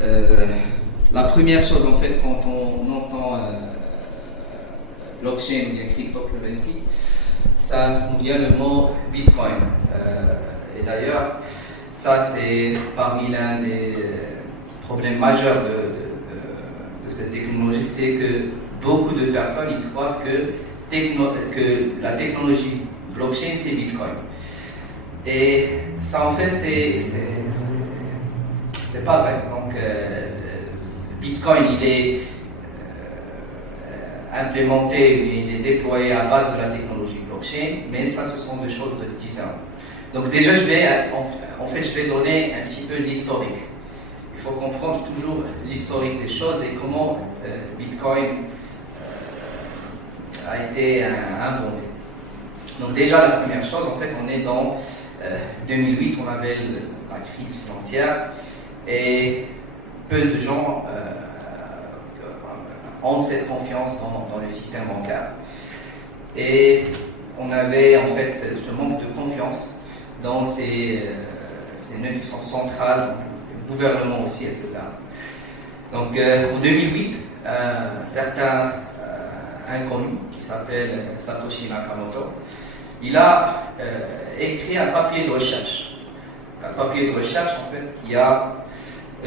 Euh, la première chose, en fait, quand on entend blockchain ou bien cryptocurrency, ça nous vient le mot Bitcoin. Et d'ailleurs, ça c'est parmi l'un des problèmes majeurs de cette technologie, c'est que beaucoup de personnes ils croient que la technologie blockchain c'est Bitcoin. Et ça en fait c'est pas vrai. Donc Bitcoin il est implémenté, il est déployé à base de la technologie blockchain, mais ça ce sont deux choses différentes. Donc déjà je vais donner un petit peu l'historique. Il faut comprendre toujours l'historique des choses et comment Bitcoin a été inventé. Donc déjà la première chose, en fait, on est dans 2008, on avait la crise financière et peu de gens ont cette confiance dans le système bancaire. Et on avait en fait ce manque de confiance dans ces nœuds qui sont centrales, le gouvernement aussi, etc. Donc en 2008, un certain inconnu qui s'appelle Satoshi Nakamoto, il a écrit un papier de recherche. Un papier de recherche en fait qui a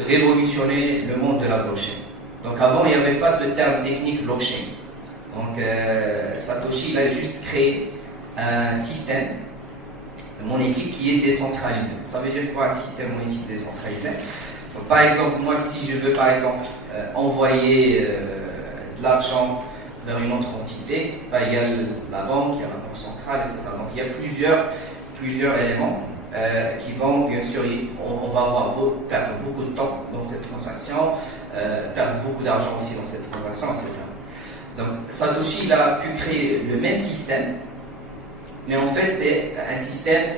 révolutionné le monde de la blockchain. Donc avant, il n'y avait pas ce terme technique blockchain. Donc Satoshi il a juste créé un système monétique qui est décentralisé. Ça veut dire quoi un système monétique décentralisé? Donc, par exemple, moi si je veux par exemple envoyer de l'argent vers une autre entité, il y a la banque, il y a la banque centrale, etc. Donc il y a plusieurs éléments qui vont, bien sûr, on va perdre beaucoup de temps dans cette transaction, perdre beaucoup d'argent aussi dans cette transaction, etc. Donc Satoshi il a pu créer le même système, mais en fait c'est un système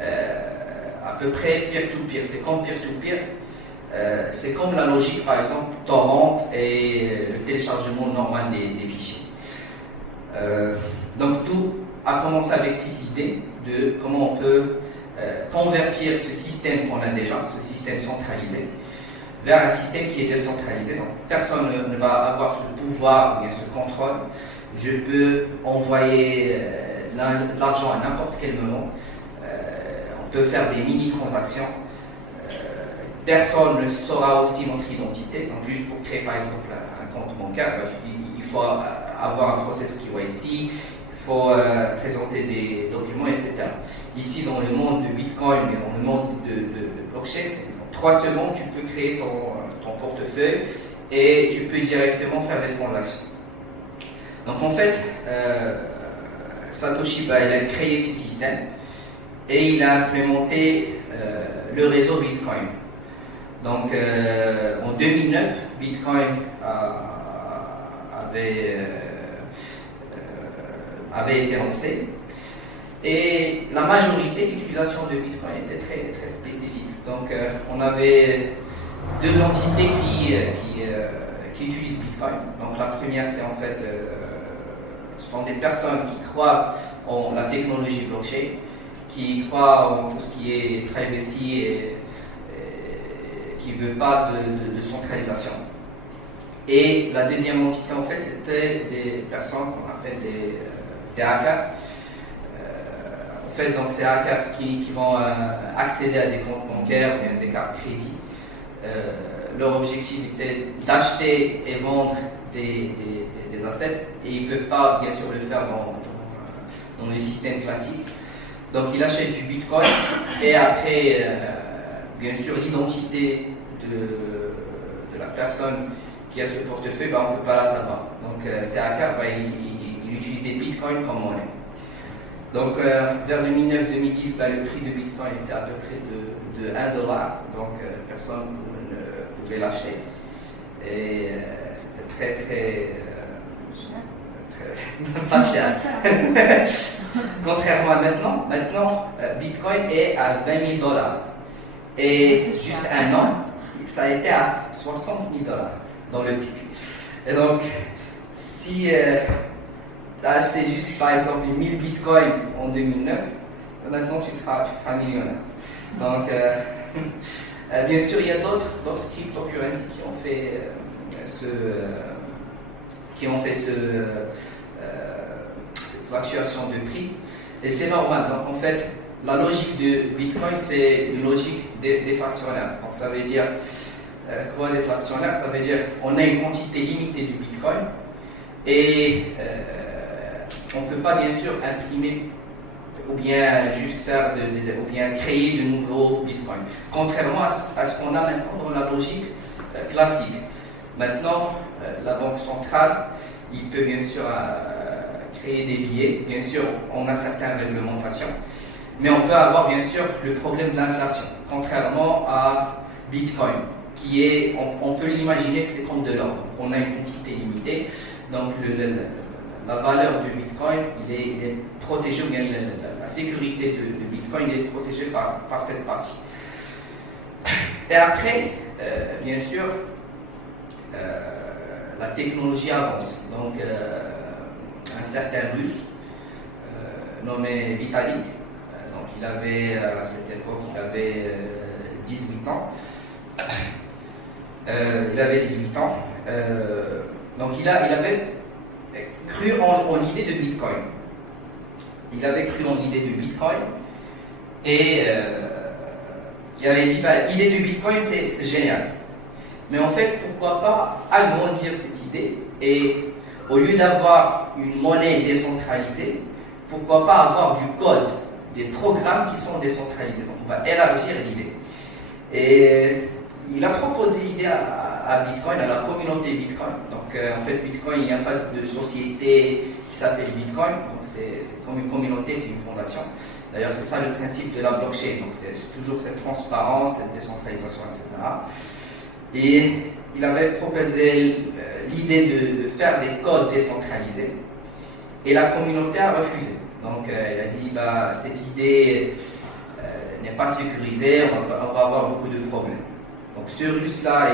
à peu près peer-to-peer. C'est comme peer-to-peer, c'est comme la logique par exemple torrent et le téléchargement normal des fichiers. Donc tout a commencé avec cette idée de comment on peut convertir ce système qu'on a déjà, ce système centralisé, vers un système qui est décentralisé. Donc personne ne va avoir ce pouvoir ou bien ce contrôle. Je peux envoyer de l'argent à n'importe quel moment. On peut faire des mini-transactions. Personne ne saura aussi notre identité. Donc juste pour créer par exemple un compte bancaire, il faut avoir un process KYC, il faut présenter des documents, etc. Ici dans le monde de Bitcoin et dans le monde de blockchain, en 3 secondes tu peux créer ton portefeuille et tu peux directement faire des transactions. Donc en fait, Satoshi il a créé ce système et il a implémenté le réseau Bitcoin. Donc en 2009, Bitcoin avait été lancé et la majorité d'utilisation de Bitcoin était très, très spécifique. Donc on avait 2 entités qui utilisent Bitcoin. Donc la première c'est en fait ce sont des personnes qui croient en la technologie blockchain, qui croient en tout ce qui est privacy et qui ne veut pas de centralisation. Et la deuxième entité, en fait, c'était des personnes qu'on appelle des hackers. En fait, donc, ces hackers qui vont accéder à des comptes bancaires ou des cartes crédit. Leur objectif était d'acheter et vendre des assets et ils ne peuvent pas, bien sûr, le faire dans le système classique. Donc, ils achètent du Bitcoin et après, bien sûr, l'identité de la personne qui a ce portefeuille, on ne peut pas la savoir. Donc ces hackers, ils utilisaient Bitcoin comme monnaie. Donc vers 2009-2010, le prix de Bitcoin était à peu près de $1. Donc personne ne pouvait l'acheter. Et c'était très pas cher. Contrairement à maintenant, Bitcoin est à $20 000. Et juste un an, ça a été à $60 000 dans le pic. Et donc, si tu as acheté juste par exemple 1000 bitcoins en 2009, maintenant tu seras millionnaire. Donc, Bien sûr, il y a d'autres cryptocurrencies qui ont fait cette fluctuation de prix. Et c'est normal. Donc en fait, la logique de Bitcoin, c'est une logique déflationnaire. Donc ça veut dire, quoi déflationnaire? Ça veut dire on a une quantité limitée de Bitcoin et on ne peut pas bien sûr imprimer ou bien juste ou bien créer de nouveaux bitcoins. Contrairement à ce qu'on a maintenant dans la logique classique. Maintenant, la Banque centrale, il peut bien sûr créer des billets. Bien sûr, on a certaines réglementations, mais on peut avoir bien sûr le problème de l'inflation. Contrairement à Bitcoin, qui est, on peut l'imaginer que c'est comme de l'or. On a une quantité limitée, donc la valeur de Bitcoin, il est protégé, ou bien la sécurité de Bitcoin est protégée par cette partie. Et après, bien sûr, la technologie avance. Donc, un certain Russe nommé Vitalik, donc il avait, à cette époque, il avait 18 ans. Donc il avait cru en l'idée de Bitcoin. Il avait cru en l'idée de Bitcoin et il avait dit l'idée de Bitcoin c'est génial. Mais en fait, pourquoi pas agrandir cette idée et au lieu d'avoir une monnaie décentralisée, pourquoi pas avoir du code, des programmes qui sont décentralisés. Donc on va élargir l'idée. Et il a proposé l'idée à Bitcoin, à la communauté Bitcoin. Donc en fait, Bitcoin, il n'y a pas de société qui s'appelle Bitcoin. Donc c'est comme une communauté, c'est une fondation. D'ailleurs, c'est ça le principe de la blockchain. Donc c'est toujours cette transparence, cette décentralisation, etc. Et il avait proposé l'idée de faire des codes décentralisés. Et la communauté a refusé. Donc elle a dit, cette idée n'est pas sécurisée, on va avoir beaucoup de problèmes. Donc ce Russe-là,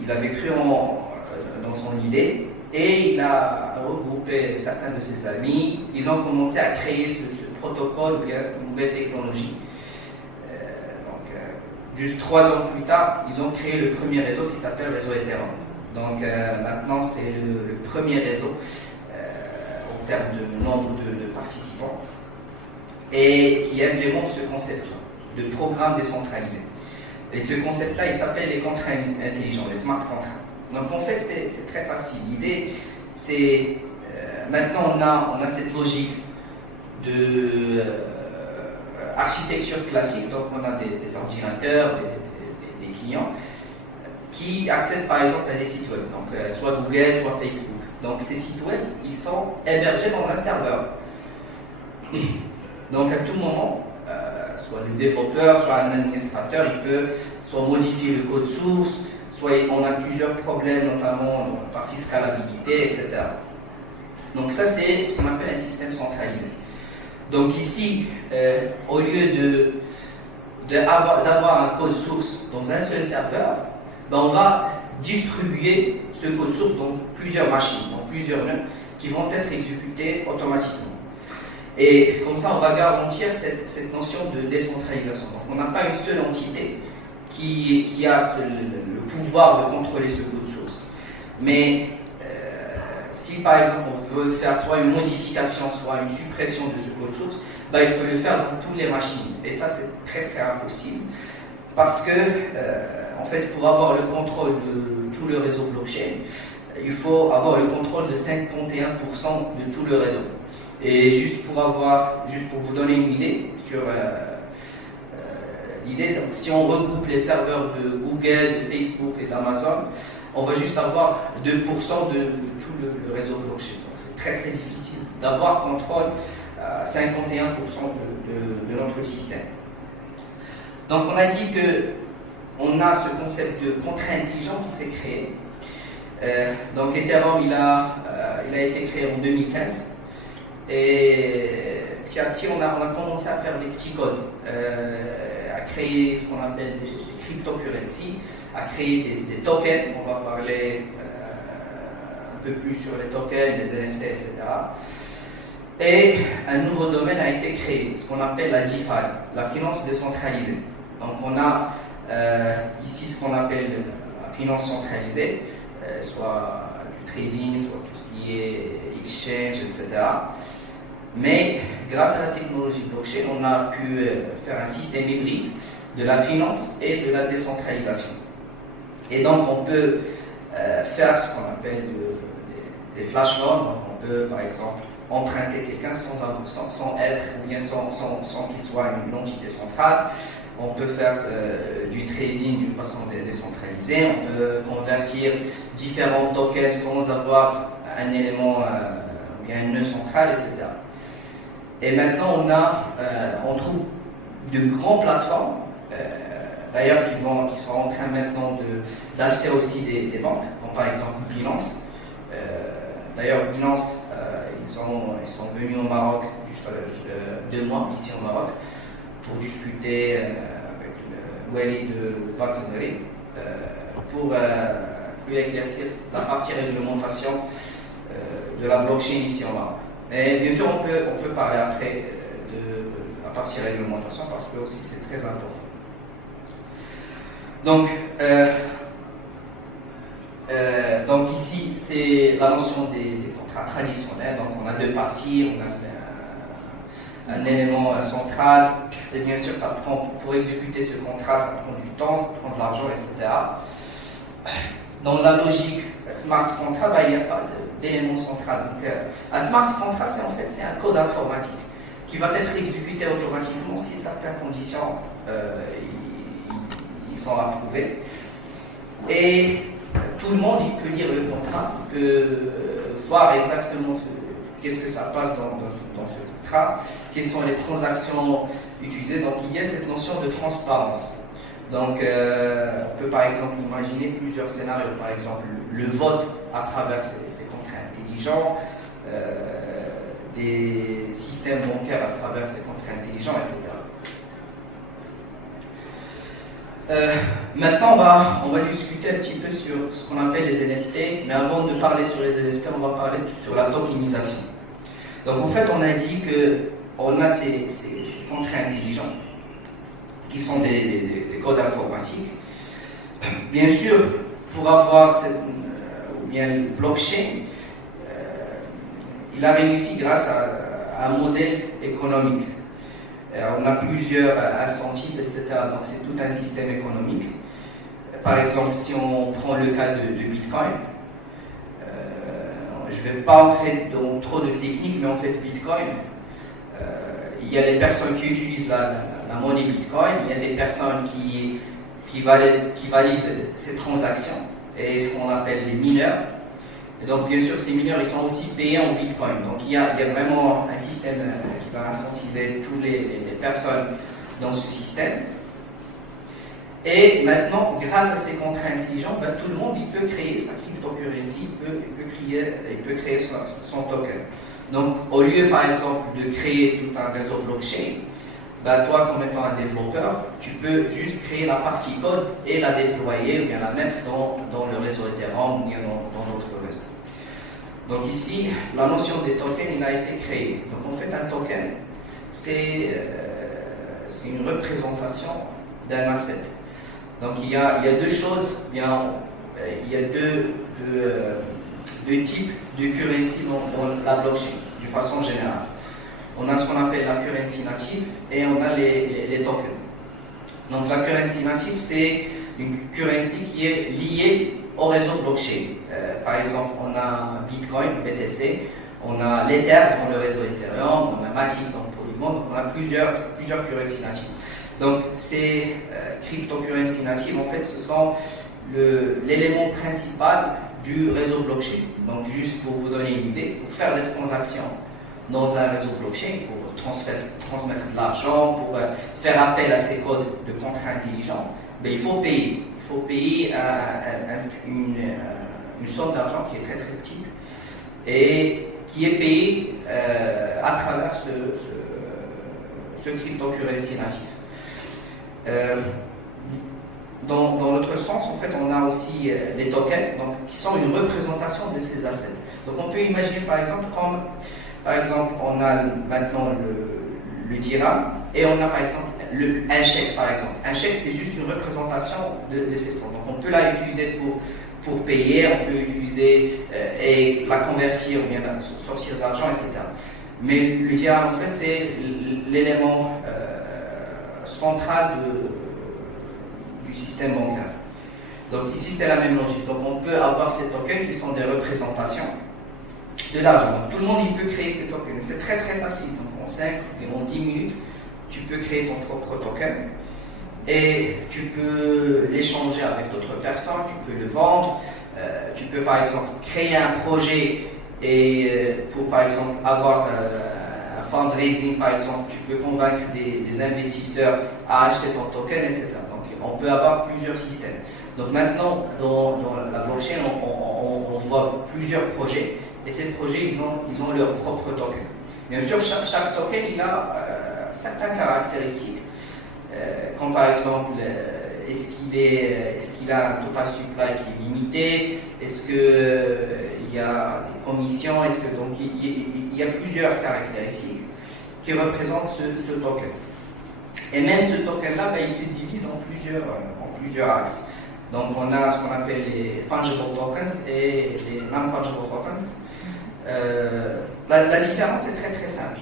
il avait cru dans son idée et il a regroupé certains de ses amis. Ils ont commencé à créer ce protocole, une nouvelle technologie. Juste 3 ans plus tard, ils ont créé le premier réseau qui s'appelle le réseau Ethereum. Donc maintenant, c'est le premier réseau en termes de nombre de participants et qui implémente ce concept-là, de programme décentralisé. Et ce concept-là, il s'appelle les contrats intelligents, les smart contracts. Donc en fait, c'est très facile. L'idée, c'est maintenant on a cette logique de architecture classique. Donc on a des ordinateurs, des clients qui accèdent par exemple à des sites web. Donc soit Google, soit Facebook. Donc ces sites web, ils sont hébergés dans un serveur. Donc à tout moment, soit le développeur, soit un administrateur, il peut soit modifier le code source, soit on a plusieurs problèmes, notamment dans la partie scalabilité, etc. Donc ça, c'est ce qu'on appelle un système centralisé. Donc ici, au lieu d'avoir un code source dans un seul serveur, on va distribuer ce code source dans plusieurs machines, dans plusieurs nœuds qui vont être exécutés automatiquement. Et comme ça, on va garantir cette notion de décentralisation. Donc, on n'a pas une seule entité qui a le pouvoir de contrôler ce code source. Mais si par exemple on veut faire soit une modification, soit une suppression de ce code source, il faut le faire dans toutes les machines. Et ça, c'est très très impossible. Parce que, en fait, pour avoir le contrôle de tout le réseau blockchain, il faut avoir le contrôle de 51% de tout le réseau. Et juste pour vous donner une idée sur l'idée, donc si on regroupe les serveurs de Google, de Facebook et d'Amazon, on va juste avoir 2% de tout le réseau blockchain. Donc c'est très très difficile d'avoir contrôle à 51% de notre système. Donc on a dit que on a ce concept de contrat intelligent qui s'est créé. Donc Ethereum, il a été créé en 2015. Et petit à petit, on a commencé à faire des petits codes, à créer ce qu'on appelle des cryptocurrencies, à créer des tokens. On va parler un peu plus sur les tokens, les NFT, etc. Et un nouveau domaine a été créé, ce qu'on appelle la DeFi, la finance décentralisée. Donc on a Ici, ce qu'on appelle la finance centralisée, soit du trading, soit tout ce qui est exchange, etc. Mais grâce à la technologie blockchain, on a pu faire un système hybride de la finance et de la décentralisation. Et donc, on peut faire ce qu'on appelle des flash loans. On peut, par exemple, emprunter quelqu'un sans être, ou bien sans qu'il soit une entité centrale. On peut faire du trading d'une façon décentralisée. On peut convertir différents tokens sans avoir un élément ou bien un nœud central, etc. Et maintenant, on trouve de grandes plateformes, d'ailleurs, qui sont en train maintenant d'acheter aussi des banques, comme par exemple Binance. D'ailleurs, Binance, ils sont venus au Maroc juste 2 mois ici au Maroc pour discuter avec le Wali de Partenary pour lui éclaircir la partie réglementation de la blockchain ici au Maroc. Et bien sûr, on peut parler après de la partie réglementation parce que aussi c'est très important. Donc ici, c'est la notion des contrats traditionnels. Donc on a 2 parties, on a un élément central, et bien sûr, pour exécuter ce contrat, ça prend du temps, ça prend de l'argent, etc. Dans la logique smart contract, il n'y a pas d'élément central. Donc, un smart contract, c'est un code informatique qui va être exécuté automatiquement si certaines conditions ils sont approuvées. Et tout le monde il peut lire le contrat, il peut voir exactement qu'est-ce que ça passe dans ce contrat, quelles sont les transactions utilisées. Donc il y a cette notion de transparence. Donc on peut par exemple imaginer plusieurs scénarios, par exemple le vote à travers ces contrats intelligents, des systèmes bancaires à travers ces contrats intelligents, etc. Maintenant, on va discuter un petit peu sur ce qu'on appelle les NFT, mais avant de parler sur les NFT, on va parler sur la tokenisation. Donc en fait, on a dit qu'on a ces contrats intelligents qui sont des codes informatiques. Bien sûr, pour avoir ou bien le blockchain, il a réussi grâce à un modèle économique. On a plusieurs incentives, etc. Donc c'est tout un système économique. Par exemple, si on prend le cas de Bitcoin, je ne vais pas entrer dans trop de techniques, mais en fait Bitcoin, il y a des personnes qui utilisent la monnaie Bitcoin, il y a des personnes qui valident ces transactions, et ce qu'on appelle les mineurs. Et donc bien sûr ces mineurs ils sont aussi payés en Bitcoin. Donc il y a vraiment un système qui va incentiver toutes les personnes dans ce système. Et maintenant, grâce à ces contrats intelligents, tout le monde il peut créer sa cryptocurrency, il peut créer son token. Donc au lieu par exemple de créer tout un réseau blockchain, toi comme étant un développeur, tu peux juste créer la partie code et la déployer ou bien la mettre dans le réseau Ethereum ou bien dans notre réseau. Donc ici, la notion des tokens il a été créée. Donc en fait un token, c'est une représentation d'un asset. Donc il y a 2 choses, il y a deux types de currency dans la blockchain, de façon générale. On a ce qu'on appelle la currency native et on a les tokens. Donc la currency native, c'est une currency qui est liée au réseau blockchain. Par exemple, on a Bitcoin, BTC, on a l'Ether dans le réseau Ethereum, on a Matic dans Polygon, donc on a plusieurs currency natives. Donc ces cryptocurrency natives, en fait, ce sont l'élément principal du réseau blockchain. Donc juste pour vous donner une idée, pour faire des transactions dans un réseau blockchain, pour transmettre de l'argent, pour faire appel à ces codes de contrats intelligents, il faut payer. Il faut payer une somme d'argent qui est très très petite et qui est payée à travers ce cryptocurrency natif. Dans l'autre sens, en fait, on a aussi les tokens, qui sont une représentation de ces assets. Donc on peut imaginer par exemple on a maintenant le dirham Et on a par exemple un chèque, par exemple. Un chèque, c'est juste une représentation de ces sommes. Donc on peut la utiliser pour payer, on peut l'utiliser et la convertir ou bien sortir de l'argent, etc. Mais le dirham, en fait, c'est l'élément central du système bancaire. Donc ici, c'est la même logique. Donc on peut avoir ces tokens qui sont des représentations de l'argent. Donc tout le monde il peut créer ces tokens. C'est très très facile. Donc en 5 et en 10 minutes, tu peux créer ton propre token et tu peux l'échanger avec d'autres personnes, tu peux le vendre, tu peux par exemple créer un projet et pour par exemple avoir un fundraising par exemple, tu peux convaincre des investisseurs à acheter ton token, etc. Donc on peut avoir plusieurs systèmes. Donc maintenant dans la blockchain on voit plusieurs projets et ces projets ils ont leur propre token. Bien sûr chaque token il a certaines caractéristiques, comme par exemple, est-ce qu'il a un total supply qui est limité, est-ce qu'il y a des commissions, donc il y a plusieurs caractéristiques qui représentent ce token. Et même ce token-là, il se divise en plusieurs axes. Donc on a ce qu'on appelle les fungible tokens et les non-fungible tokens. La différence est très très simple.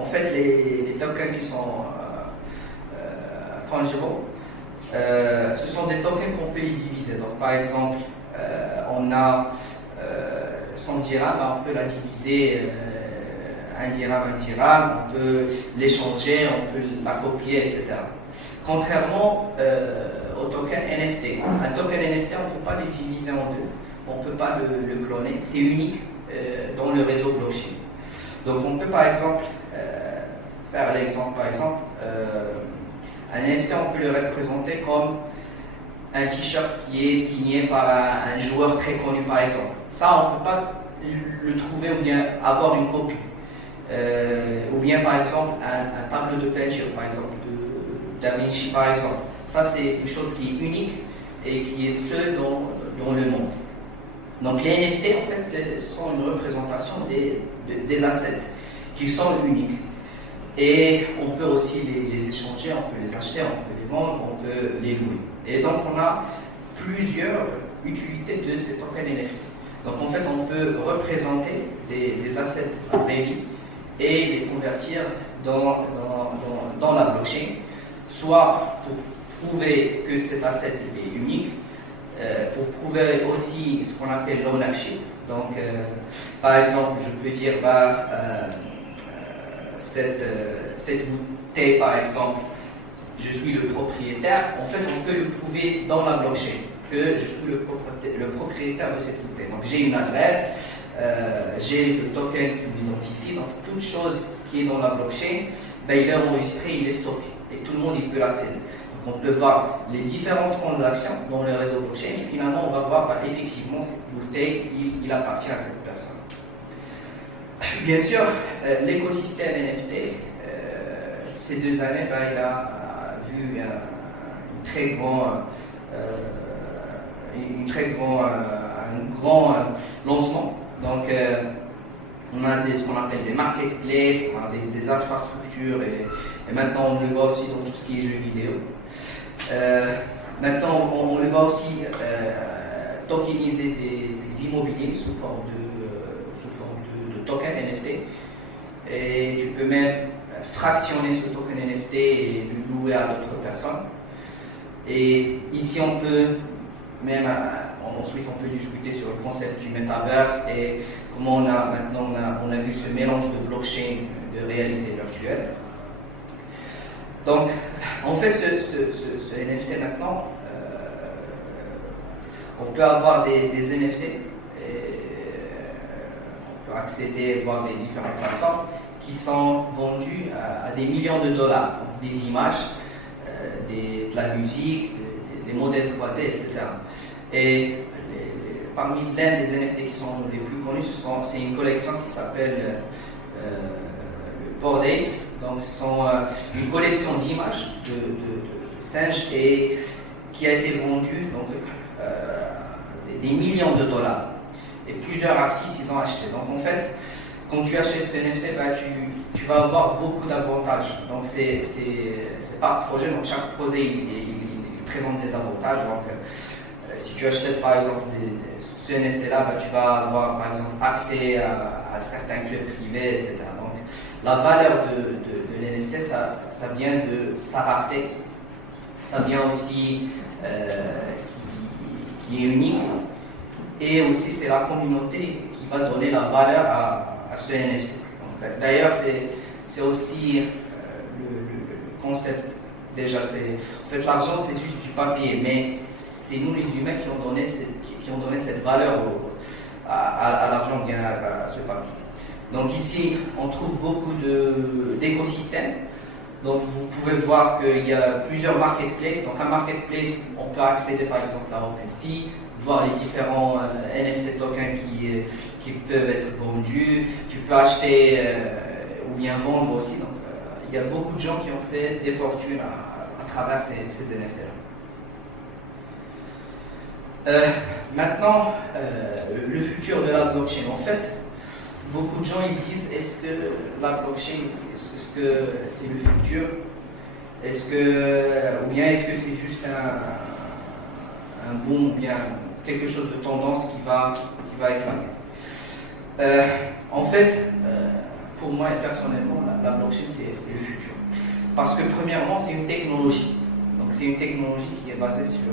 En fait, les tokens qui sont fungible, ce sont des tokens qu'on peut les diviser. Donc, par exemple, on a 100 dirhams, on peut la diviser un dirham, on peut l'échanger, on peut la copier, etc. Contrairement au token NFT. Un token NFT, on ne peut pas les diviser en deux, on ne peut pas le cloner, c'est unique dans le réseau blockchain. Donc, on peut par exemple faire l'exemple, un NFT, on peut le représenter comme un t-shirt qui est signé par un joueur très connu, par exemple. Ça, on ne peut pas le trouver ou bien avoir une copie. Ou bien, par exemple, un tableau de peinture, par exemple, de Da Vinci, par exemple. Ça, c'est une chose qui est unique et qui est seule dans le monde. Donc, les NFT, en fait, ce sont une représentation des assets qui sont uniques. Et on peut aussi les échanger, on peut les acheter, on peut les vendre, on peut les louer. Et donc on a plusieurs utilités de ces tokens NFT. Donc en fait on peut représenter des assets à vraie vie et les convertir dans la blockchain, soit pour prouver que cet asset est unique, pour prouver aussi ce qu'on appelle l'ownership. Donc par exemple je peux dire cette bouteille, par exemple, je suis le propriétaire. En fait, on peut le prouver dans la blockchain que je suis le propriétaire de cette bouteille. Donc, j'ai une adresse, j'ai le token qui m'identifie. Donc, toute chose qui est dans la blockchain, il est enregistré, il est stocké. Et tout le monde il peut l'accéder. Donc, on peut voir les différentes transactions dans le réseau blockchain. Et finalement, on va voir effectivement cette bouteille, il appartient à cette personne. Bien sûr, l'écosystème NFT, ces 2 années, il a vu un grand lancement. Donc, on a ce qu'on appelle des marketplaces, on a des infrastructures et maintenant on le voit aussi dans tout ce qui est jeux vidéo. Maintenant, on le voit aussi tokeniser des immobiliers sous forme de token NFT, et tu peux même fractionner ce token NFT et le louer à d'autres personnes. Et ici on peut même ensuite on peut discuter sur le concept du metaverse et comment on a vu ce mélange de blockchain de réalité virtuelle. Donc on fait ce NFT maintenant. On peut avoir des NFT. Accéder, voir des différentes plateformes qui sont vendues à des millions de dollars, donc des images, de la musique, des modèles 3D, etc. Et parmi l'un des NFT qui sont les plus connus, c'est une collection qui s'appelle le Bored Apes. Donc, ce sont une collection d'images de singes et qui a été vendue donc, des millions de dollars. Et plusieurs artistes ils ont acheté. Donc en fait, quand tu achètes ce NFT, bah, tu vas avoir beaucoup d'avantages. Donc c'est par projet, donc chaque projet il présente des avantages. Donc si tu achètes par exemple ce NFT là, bah, tu vas avoir par exemple accès à certains clubs privés, etc. Donc la valeur de l'NFT, ça vient de sa rareté, ça vient aussi qui est unique, et aussi c'est la communauté qui va donner la valeur à ce NFT. D'ailleurs, c'est aussi le concept. Déjà, en fait, l'argent, c'est juste du papier, mais c'est nous les humains qui ont donné cette valeur à l'argent, bien à ce papier. Donc ici, on trouve beaucoup d'écosystèmes. Donc vous pouvez voir qu'il y a plusieurs marketplaces. Donc un marketplace, on peut accéder par exemple à OpenSea, voir les différents NFT tokens qui peuvent être vendus. Tu peux acheter ou bien vendre aussi. Donc il y a beaucoup de gens qui ont fait des fortunes à travers ces NFT-là. Maintenant, le futur de la blockchain. En fait, beaucoup de gens ils disent, est-ce que la blockchain, est-ce que c'est le futur? Ou bien est-ce que c'est juste un boom, ou bien quelque chose de tendance qui va éclater? En fait, pour moi et personnellement, la blockchain c'est le futur. Parce que premièrement, c'est une technologie. Donc c'est une technologie qui est basée sur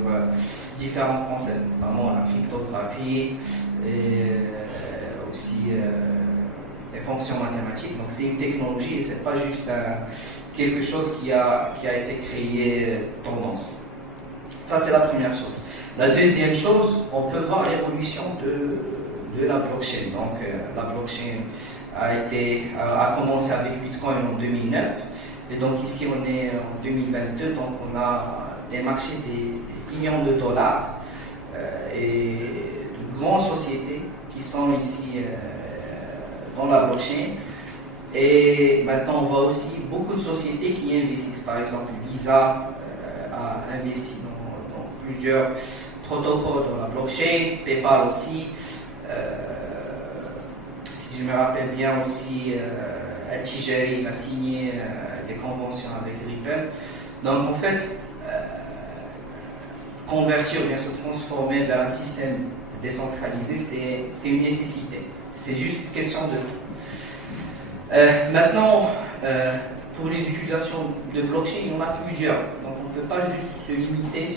différents concepts, notamment la cryptographie et aussi des fonctions mathématiques. Donc c'est une technologie et c'est pas juste quelque chose qui a été créé tendance. Ça c'est la première chose. La deuxième chose, on peut voir l'évolution de la blockchain. Donc la blockchain a commencé avec Bitcoin en 2009 et donc ici on est en 2022, donc on a des marchés des millions de dollars et de grandes sociétés qui sont ici dans la blockchain. Et maintenant, on voit aussi beaucoup de sociétés qui investissent. Par exemple, Visa a investi dans plusieurs protocoles dans la blockchain, PayPal aussi. Si je me rappelle bien aussi, Tijeri a signé des conventions avec Ripple. Donc en fait, convertir ou bien se transformer vers un système décentralisé, c'est une nécessité. C'est juste une question de temps. Maintenant, pour les utilisations de blockchain, il y en a plusieurs. Donc on ne peut pas juste se limiter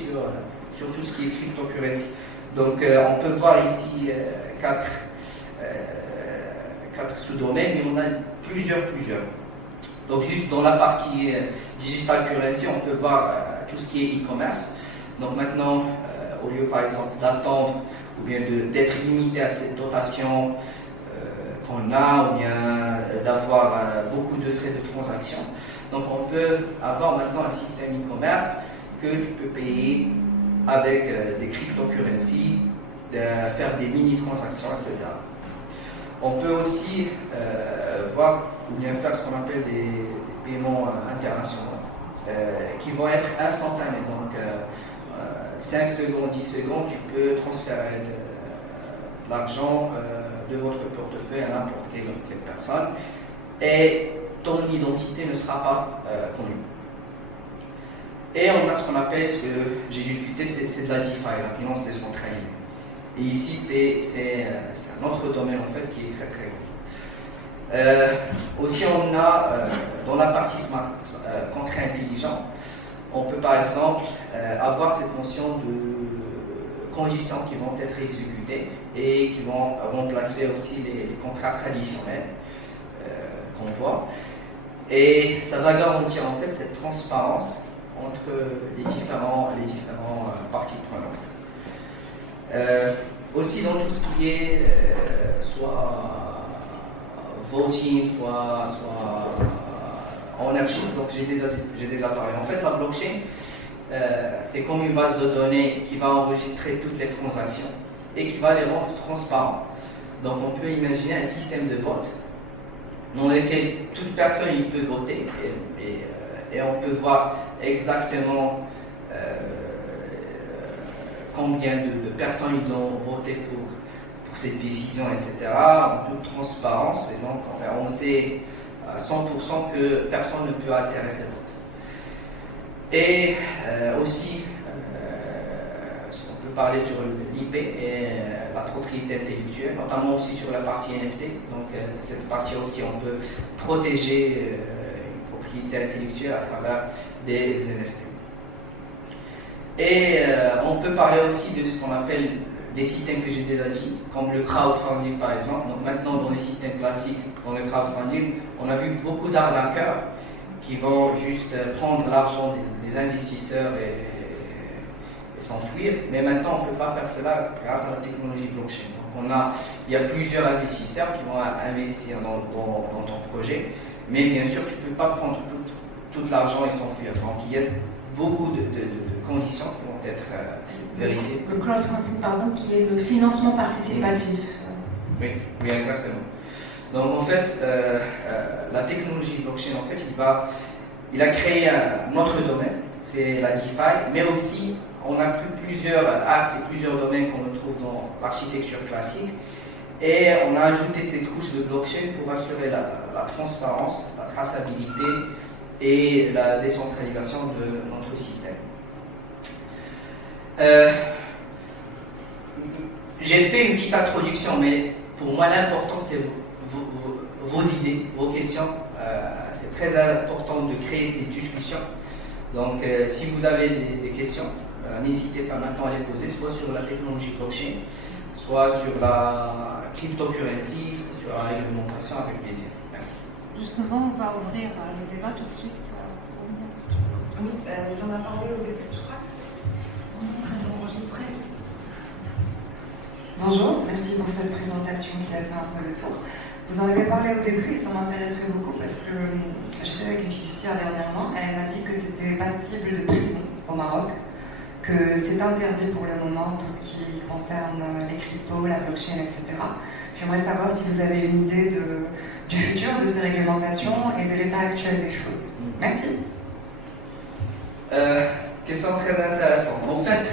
sur tout ce qui est cryptocurrency. Donc on peut voir ici quatre sous-domaines, mais on a plusieurs. Donc juste dans la partie digital currency, on peut voir tout ce qui est e-commerce. Donc maintenant, au lieu par exemple d'attendre ou bien d'être limité à cette dotation qu'on a, ou bien d'avoir beaucoup de frais de transaction, donc on peut avoir maintenant un système e-commerce que tu peux payer avec des cryptocurrencies, faire des mini-transactions, etc. On peut aussi voir ou bien faire ce qu'on appelle des paiements internationaux qui vont être instantanés. Donc 5 secondes, 10 secondes, tu peux transférer de l'argent de votre portefeuille à n'importe quelle personne et ton identité ne sera pas connue. Et on a ce qu'on appelle, ce que j'ai discuté, c'est de la DeFi, la finance décentralisée. Et ici, c'est un autre domaine en fait qui est très gros. Aussi, on a dans la partie smart contrat intelligent, on peut par exemple avoir cette notion de conditions qui vont être exécutées et qui vont remplacer aussi les contrats traditionnels qu'on voit. Et ça va garantir en fait cette transparence entre les différents parties prenantes. Aussi dans tout ce qui est soit voting, soit ownership, donc j'ai des appareils. En fait, la blockchain, c'est comme une base de données qui va enregistrer toutes les transactions et qui va les rendre transparentes. Donc on peut imaginer un système de vote dans lequel toute personne peut voter et on peut voir exactement combien de personnes ils ont voté pour cette décision, etc., en toute transparence, et donc on sait à 100% que personne ne peut altérer cette vote. Et aussi, on peut parler sur l'IP et la propriété intellectuelle, notamment aussi sur la partie NFT. Donc cette partie aussi, on peut protéger une propriété intellectuelle à travers des NFT. Et on peut parler aussi de ce qu'on appelle des systèmes que j'ai déjà dit, comme le crowdfunding par exemple. Donc maintenant, dans les systèmes classiques, dans le crowdfunding, on a vu beaucoup d'arnaqueurs qui vont juste prendre l'argent des investisseurs et s'enfuir. Mais maintenant, on ne peut pas faire cela grâce à la technologie blockchain. Donc il y a plusieurs investisseurs qui vont investir dans ton projet, mais bien sûr, tu ne peux pas prendre tout l'argent et s'enfuir. Donc il y a beaucoup de conditions qui vont être vérifiées. Le crowdfunding, pardon, qui est le financement participatif. Oui, exactement. Donc en fait, la technologie blockchain, en fait, il a créé un autre domaine, c'est la DeFi, mais aussi on a plusieurs axes et plusieurs domaines qu'on retrouve dans l'architecture classique, et on a ajouté cette couche de blockchain pour assurer la transparence, la traçabilité et la décentralisation de notre système. J'ai fait une petite introduction, mais pour moi l'important c'est vos idées, vos questions. C'est très important de créer ces discussions. Donc si vous avez des questions, n'hésitez pas maintenant à les poser, soit sur la technologie blockchain, soit sur la cryptocurrency, soit sur la réglementation, avec plaisir. Merci. Justement, on va ouvrir le débat tout de suite. Oui, j'en ai parlé au début, je crois que c'est en train d'enregistrer. Bonjour, merci pour cette présentation qui a fait un peu le tour. Vous en avez parlé au début et ça m'intéresserait beaucoup parce que j'étais avec une fiduciaire dernièrement et elle m'a dit que c'était passible de prison au Maroc, que c'est interdit pour le moment tout ce qui concerne les cryptos, la blockchain, etc. J'aimerais savoir si vous avez une idée du futur de ces réglementations et de l'état actuel des choses. Merci. Question très intéressante. En fait,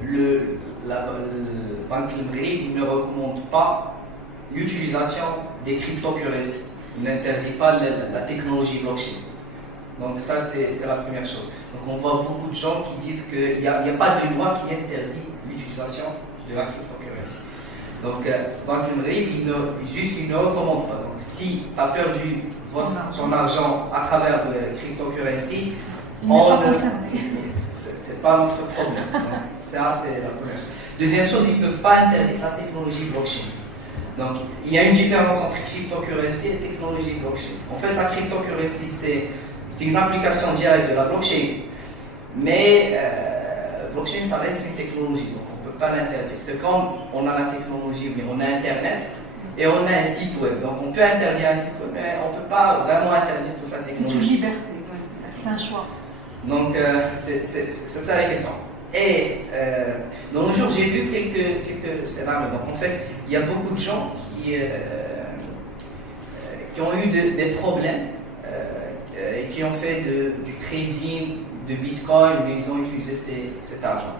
le Banque Maghreb ne recommande pas l'utilisation des cryptocurrencies. Il n'interdit pas la technologie blockchain. Donc ça, c'est la première chose. Donc on voit beaucoup de gens qui disent qu'il n'y a pas de loi qui interdit l'utilisation de la cryptocurrency. Donc Banque Maghreb, il ne recommande pas. Donc si tu as perdu ton argent à travers la cryptocurrency, c'est pas notre problème. Donc, ça, c'est la première chose. Deuxième chose, ils ne peuvent pas interdire la technologie blockchain. Donc, il y a une différence entre cryptocurrency et technologie blockchain. En fait, la cryptocurrency, c'est une application directe de la blockchain. Mais blockchain, ça reste une technologie. Donc, on ne peut pas l'interdire. C'est comme on a la technologie, mais on a Internet et on a un site web. Donc, on peut interdire un site web, mais on ne peut pas vraiment interdire toute la technologie. C'est une liberté, c'est un choix. Donc, c'est ça la question. Et dans le jour, j'ai vu quelques scénarios. Donc, en fait, il y a beaucoup de gens qui ont eu des problèmes et qui ont fait du trading de Bitcoin, où ils ont utilisé cet argent.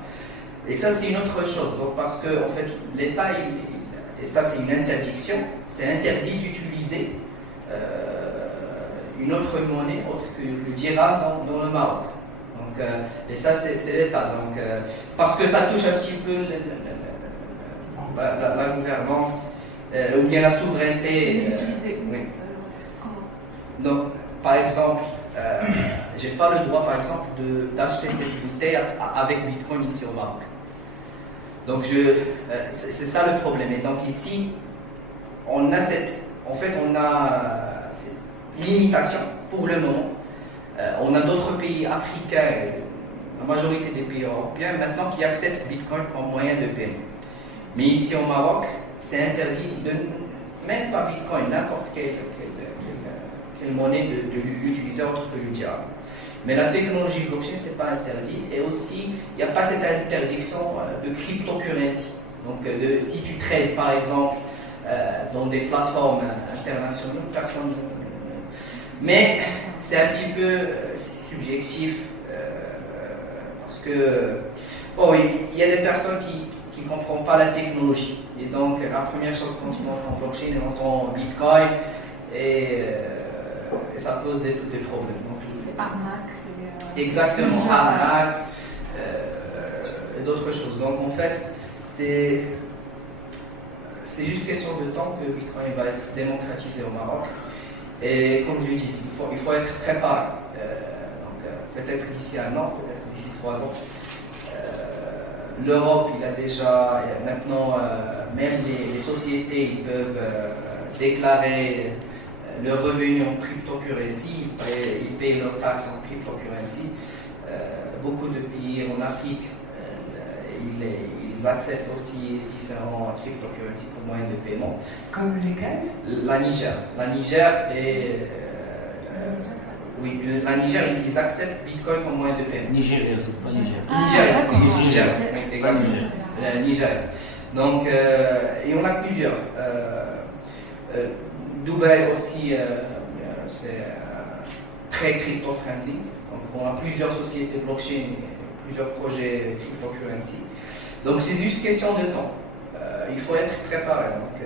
Et ça, c'est une autre chose. Donc, parce que, en fait, l'État, et ça, c'est une interdiction, c'est interdit d'utiliser une autre monnaie autre que le dirham dans le Maroc. Donc, et ça, c'est l'État. Donc, parce que ça touche un petit peu la gouvernance, ou bien la souveraineté. Oui. Donc, par exemple, j'ai pas le droit, par exemple, d'acheter cette bouteille avec Bitcoin ici au Maroc. Donc, c'est ça le problème. Et donc, ici, on a cette limitation pour le moment. On a d'autres pays africains, la majorité des pays européens maintenant qui acceptent Bitcoin comme moyen de paiement. Mais ici au Maroc, c'est interdit même pas Bitcoin, n'importe quelle monnaie de l'utiliser autre que le dirham. Mais la technologie blockchain, c'est pas interdit. Et aussi, il n'y a pas cette interdiction de cryptocurrency. Donc, si tu trades par exemple dans des plateformes internationales, personne. Mais c'est un petit peu subjectif parce que bon, il y a des personnes qui qui ne comprend pas la technologie. Et donc, la première chose quand il entend blockchain, il entend Bitcoin et ça pose tous des problèmes. C'est arnaque, c'est... Exactement, arnaque et d'autres choses. Donc, en fait, c'est juste question de temps que Bitcoin va être démocratisé au Maroc. Et comme je dis, il faut être préparé. Peut-être d'ici 1 an, peut-être d'ici 3 ans. L'Europe, il a déjà, maintenant, même les sociétés, ils peuvent déclarer leurs revenus en cryptocurrency, ils payent leurs taxes en cryptocurrency. Beaucoup de pays en Afrique, ils acceptent aussi différents cryptocurrencies comme moyen de paiement. Comme lesquels? La Niger et... oui, la Niger, ils acceptent Bitcoin comme moyen de paiement. Nigeria, c'est pas Niger. Niger, exactement. Niger. Donc, et on a plusieurs. Dubaï aussi, c'est très crypto-friendly. Donc, on a plusieurs sociétés blockchain, plusieurs projets cryptocurrency. Donc, c'est juste question de temps. Il faut être préparé. Donc,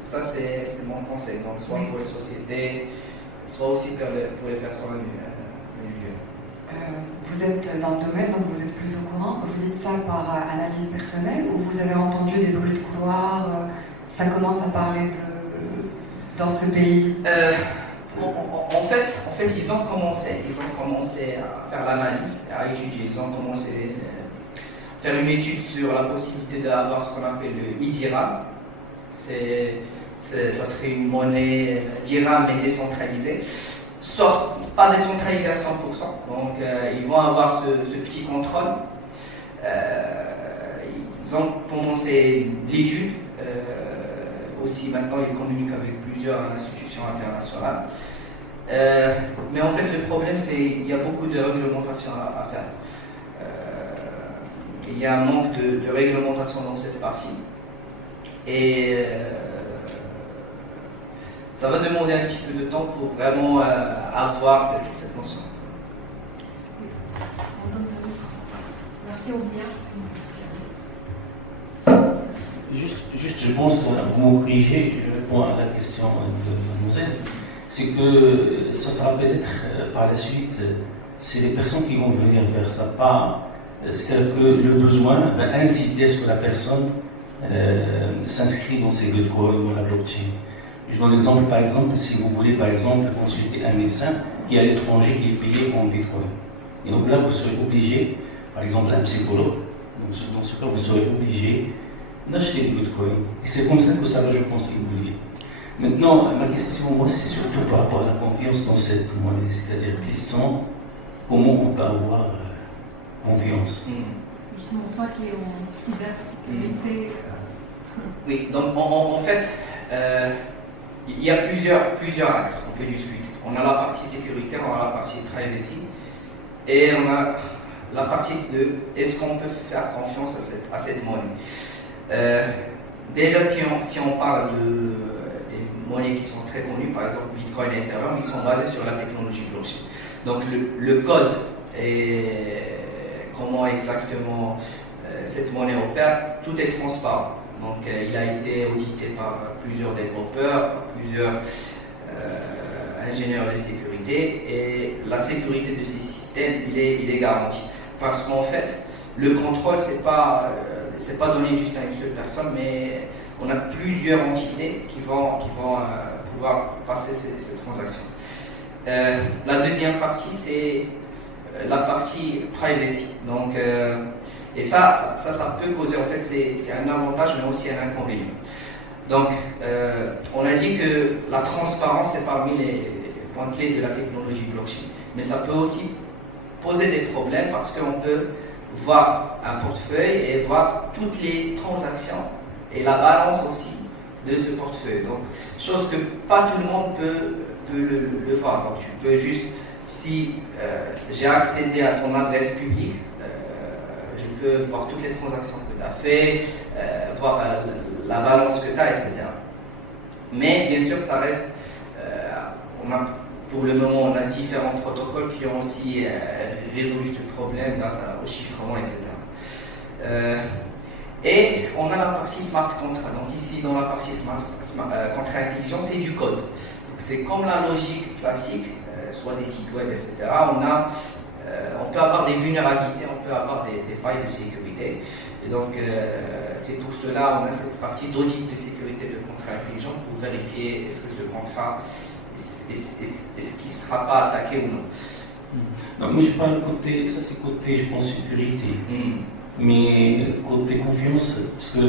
ça, c'est mon conseil. Donc, soit pour les sociétés, soit aussi pour les personnes individuelles. Vous êtes dans le domaine, donc vous êtes plus au courant. Vous dites ça par analyse personnelle ou vous avez entendu des bruits de couloir? Ça commence à parler dans ce pays? En fait, ils ont commencé à faire l'analyse, à étudier. Ils ont commencé à faire une étude sur la possibilité d'avoir ce qu'on appelle le e-dirham. Ça serait une monnaie dirham mais décentralisée. Pas décentralisée à 100%. Donc, ils vont avoir ce petit contrôle. Ils ont commencé l'étude. Aussi, maintenant, ils communiquent avec plusieurs institutions internationales. Mais en fait, le problème, c'est qu'il y a beaucoup de réglementation à faire. Il y a un manque de réglementation dans cette partie. Et ça va demander un petit peu de temps pour vraiment avoir cette notion. Merci Oublia. Juste, je pense, pour me corriger, je réponds à la question de mademoiselle, c'est que ça sera peut-être par la suite, c'est les personnes qui vont venir vers ça, pas. C'est-à-dire que le besoin va inciter à ce que la personne s'inscrit dans ces bitcoins, dans la blockchain. Je donne l'exemple, par exemple, si vous voulez, par exemple, consulter un médecin qui est à l'étranger, qui est payé en bitcoin. Et donc là, vous serez obligé, par exemple, un psychologue, dans ce cas, vous serez obligé d'acheter du bitcoin. Et c'est comme ça que ça va, je pense, évoluer. Maintenant, ma question, moi, c'est surtout par rapport à la confiance dans cette monnaie, c'est-à-dire comment on peut avoir confiance. Justement, toi qui es en cybersécurité. Oui, donc en fait, il y a plusieurs axes qu'on peut discuter. On a la partie sécurité, on a la partie privacy, et on a la partie de est-ce qu'on peut faire confiance à cette monnaie. Déjà, si on parle des monnaies qui sont très connues, par exemple Bitcoin et Ethereum, ils sont basés sur la technologie blockchain. Donc le code et comment exactement cette monnaie opère, tout est transparent. Donc il a été audité par plusieurs développeurs, par plusieurs ingénieurs de sécurité, et la sécurité de ces systèmes, il est garanti. Parce qu'en fait, le contrôle, c'est pas donné juste à une seule personne, mais on a plusieurs entités qui vont pouvoir passer ces transactions. La deuxième partie, c'est la partie privacy. Donc, et ça peut causer, en fait, c'est un avantage, mais aussi un inconvénient. Donc, on a dit que la transparence est parmi les points clés de la technologie blockchain. Mais ça peut aussi poser des problèmes parce qu'on peut voir un portefeuille et voir toutes les transactions et la balance aussi de ce portefeuille. Donc, chose que pas tout le monde peut le voir. Donc, tu peux juste, si j'ai accédé à ton adresse publique, je peux voir toutes les transactions que tu as fait, voir la balance que tu as, etc. Mais bien sûr, ça reste, pour le moment, on a différents protocoles qui ont aussi résolu ce problème grâce au chiffrement, etc. Et on a la partie smart contract. Donc ici, dans la partie contrat intelligent, c'est du code. C'est comme la logique classique, soit des sites web, etc. On peut avoir des vulnérabilités, on peut avoir des failles de sécurité. Et donc, c'est pour cela on a cette partie d'audit de sécurité de contrat intelligent pour vérifier est-ce que ce contrat, est-ce qu'il ne sera pas attaqué ou non. Non, moi je parle côté, ça c'est côté, je pense, sécurité. Mais côté confiance, parce que,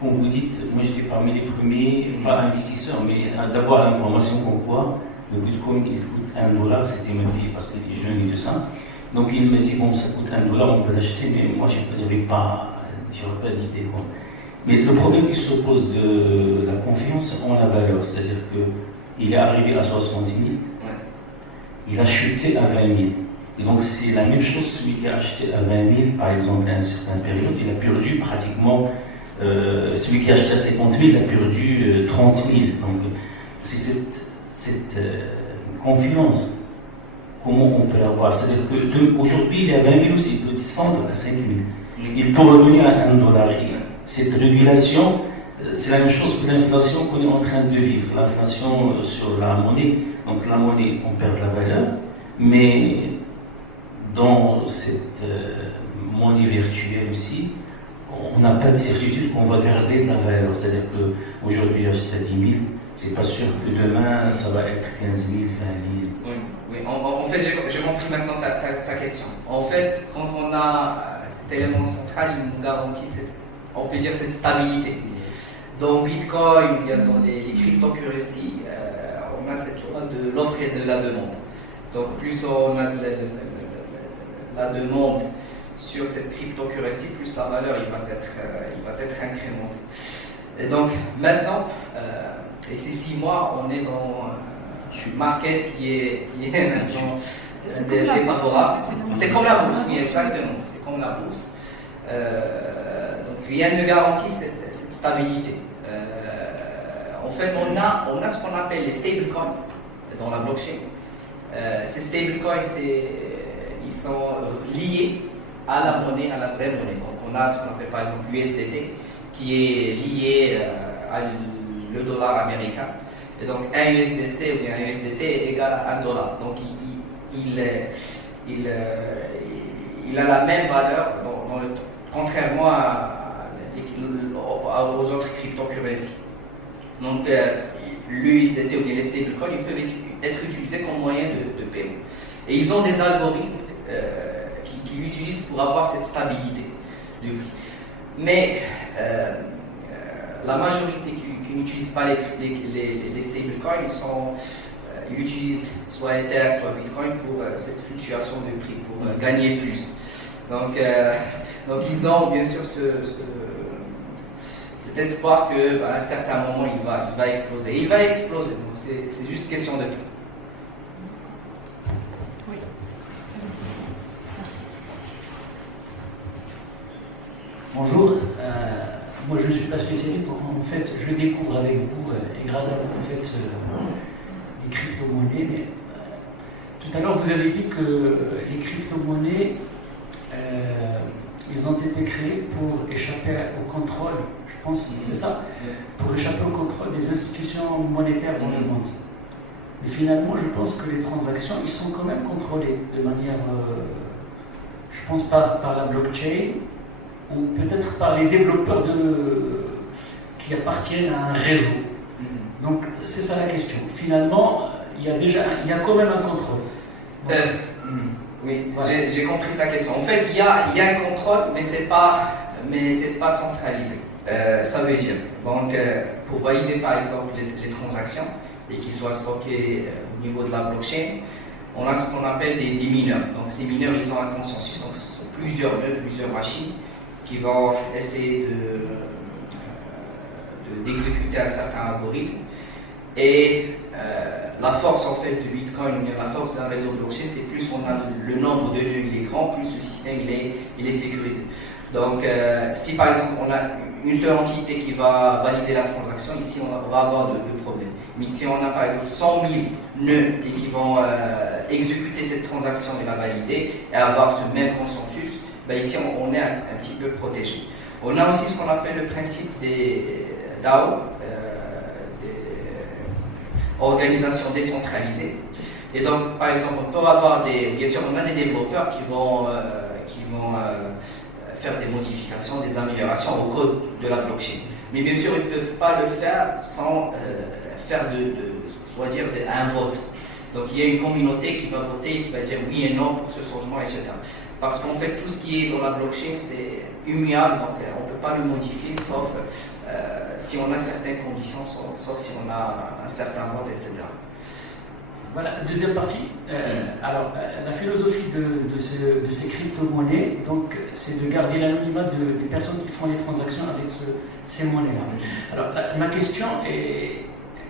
comme vous dites, moi j'étais parmi les premiers, pas investisseurs, mais d'avoir l'information comme quoi le Bitcoin il coûte $1, c'était motivé parce que les jeunes et tout ça. Donc il me dit, bon, ça coûte $1, on peut l'acheter, mais moi j'aurais pas d'idée. Quoi. Mais le problème qui se pose de la confiance en la valeur, c'est-à-dire qu'il est arrivé à 60 000, il a chuté à 20 000. Et donc c'est la même chose, celui qui a acheté à 20 000, par exemple, à une certaine période, il a perdu pratiquement, celui qui a acheté à 50 000, il a perdu 30 000. Donc c'est cette confiance, comment on peut l'avoir? C'est-à-dire qu'aujourd'hui, il est à 20 000 aussi, il peut descendre à 5 000. Il peut revenir à $1. Cette régulation, c'est la même chose que l'inflation qu'on est en train de vivre. L'inflation sur la monnaie, donc la monnaie, on perd la valeur, mais dans cette monnaie virtuelle aussi, on n'a pas de certitude qu'on va garder de la valeur. C'est-à-dire qu'aujourd'hui, j'ai acheté à 10 000, c'est pas sûr que demain, ça va être 15 000, 20 000. Oui. En fait, j'ai compris maintenant ta question. En fait, quand on a cet élément central, il nous garantit on peut dire cette stabilité. Dans Bitcoin, il y a dans les cryptocurrencies, on a cette loi de l'offre et de la demande. Donc plus on a de la demande sur cette cryptocurrency, plus la valeur il va être incrémentée. Et donc maintenant, et ces 6 mois, on est dans un market qui est maintenant défavorable. C'est comme la bourse, oui, exactement. C'est comme la bourse. Donc rien ne garantit cette stabilité. En fait, on a ce qu'on appelle les stablecoins dans la blockchain. Ces stablecoins, ils sont liés à la monnaie, à la vraie monnaie. Donc on a ce qu'on appelle par exemple l'USDT qui est lié à le dollar américain. Et donc un USDC ou bien un USDT est égal à $1. Donc il a la même valeur dans le temps, contrairement aux autres cryptocurrencies. Donc l'USDT ou bien les stablecoins, ils peuvent être utilisés comme moyen de paiement. Et ils ont des algorithmes qui l'utilisent pour avoir cette stabilité du prix. Mais la majorité qui n'utilisent pas les stablecoins, ils utilisent soit Ether, soit Bitcoin pour cette fluctuation de prix, pour gagner plus. Donc ils ont bien sûr cet espoir qu'à un certain moment il va exploser. Et il va exploser, donc c'est juste question de temps. Oui. Merci. Bonjour, moi je ne suis pas spécialiste, en fait je découvre avec vous et grâce à vous en fait les crypto-monnaies, mais tout à l'heure vous avez dit que les crypto-monnaies ils ont été créés pour échapper au contrôle, je pense, c'est ça, pour échapper au contrôle des institutions monétaires dans le monde. Mais finalement, je pense que les transactions, ils sont quand même contrôlées de manière, je pense, par la blockchain ou peut-être par les développeurs qui appartiennent à un réseau. Donc, c'est ça la question. Finalement, il y a quand même un contrôle. Oui, voilà. J'ai compris ta question. En fait, il y a un contrôle, mais c'est pas centralisé. Ça veut dire, donc, pour valider par exemple les transactions et qu'ils soient stockés au niveau de la blockchain, on a ce qu'on appelle des mineurs. Donc, ces mineurs, ils ont un consensus. Donc, ce sont plusieurs machines qui vont essayer d'exécuter un certain algorithme. Et la force en fait de Bitcoin, ou bien la force d'un réseau blockchain, c'est plus on a le nombre de nœuds il est grand, plus le système il est sécurisé. Donc si par exemple on a une seule entité qui va valider la transaction, ici on va avoir de problèmes. Mais si on a par exemple 100 000 nœuds et qui vont exécuter cette transaction et la valider et avoir ce même consensus, ben ici on est un petit peu protégé. On a aussi ce qu'on appelle le principe des DAO, des organisations décentralisées. Et donc, par exemple, on peut avoir bien sûr, on a des développeurs qui vont faire des modifications, des améliorations au code de la blockchain. Mais bien sûr, ils ne peuvent pas le faire sans faire un vote. Donc il y a une communauté qui va voter, qui va dire oui et non pour ce changement, etc. Parce qu'en fait, tout ce qui est dans la blockchain, c'est immuable, donc on ne peut pas le modifier, sauf si on a certaines conditions, sauf si on a un certain vote, etc. Voilà, deuxième partie. Alors, la philosophie de ces crypto-monnaies, donc, c'est de garder l'anonymat des personnes qui font les transactions avec ces monnaies-là. Alors, ma question est,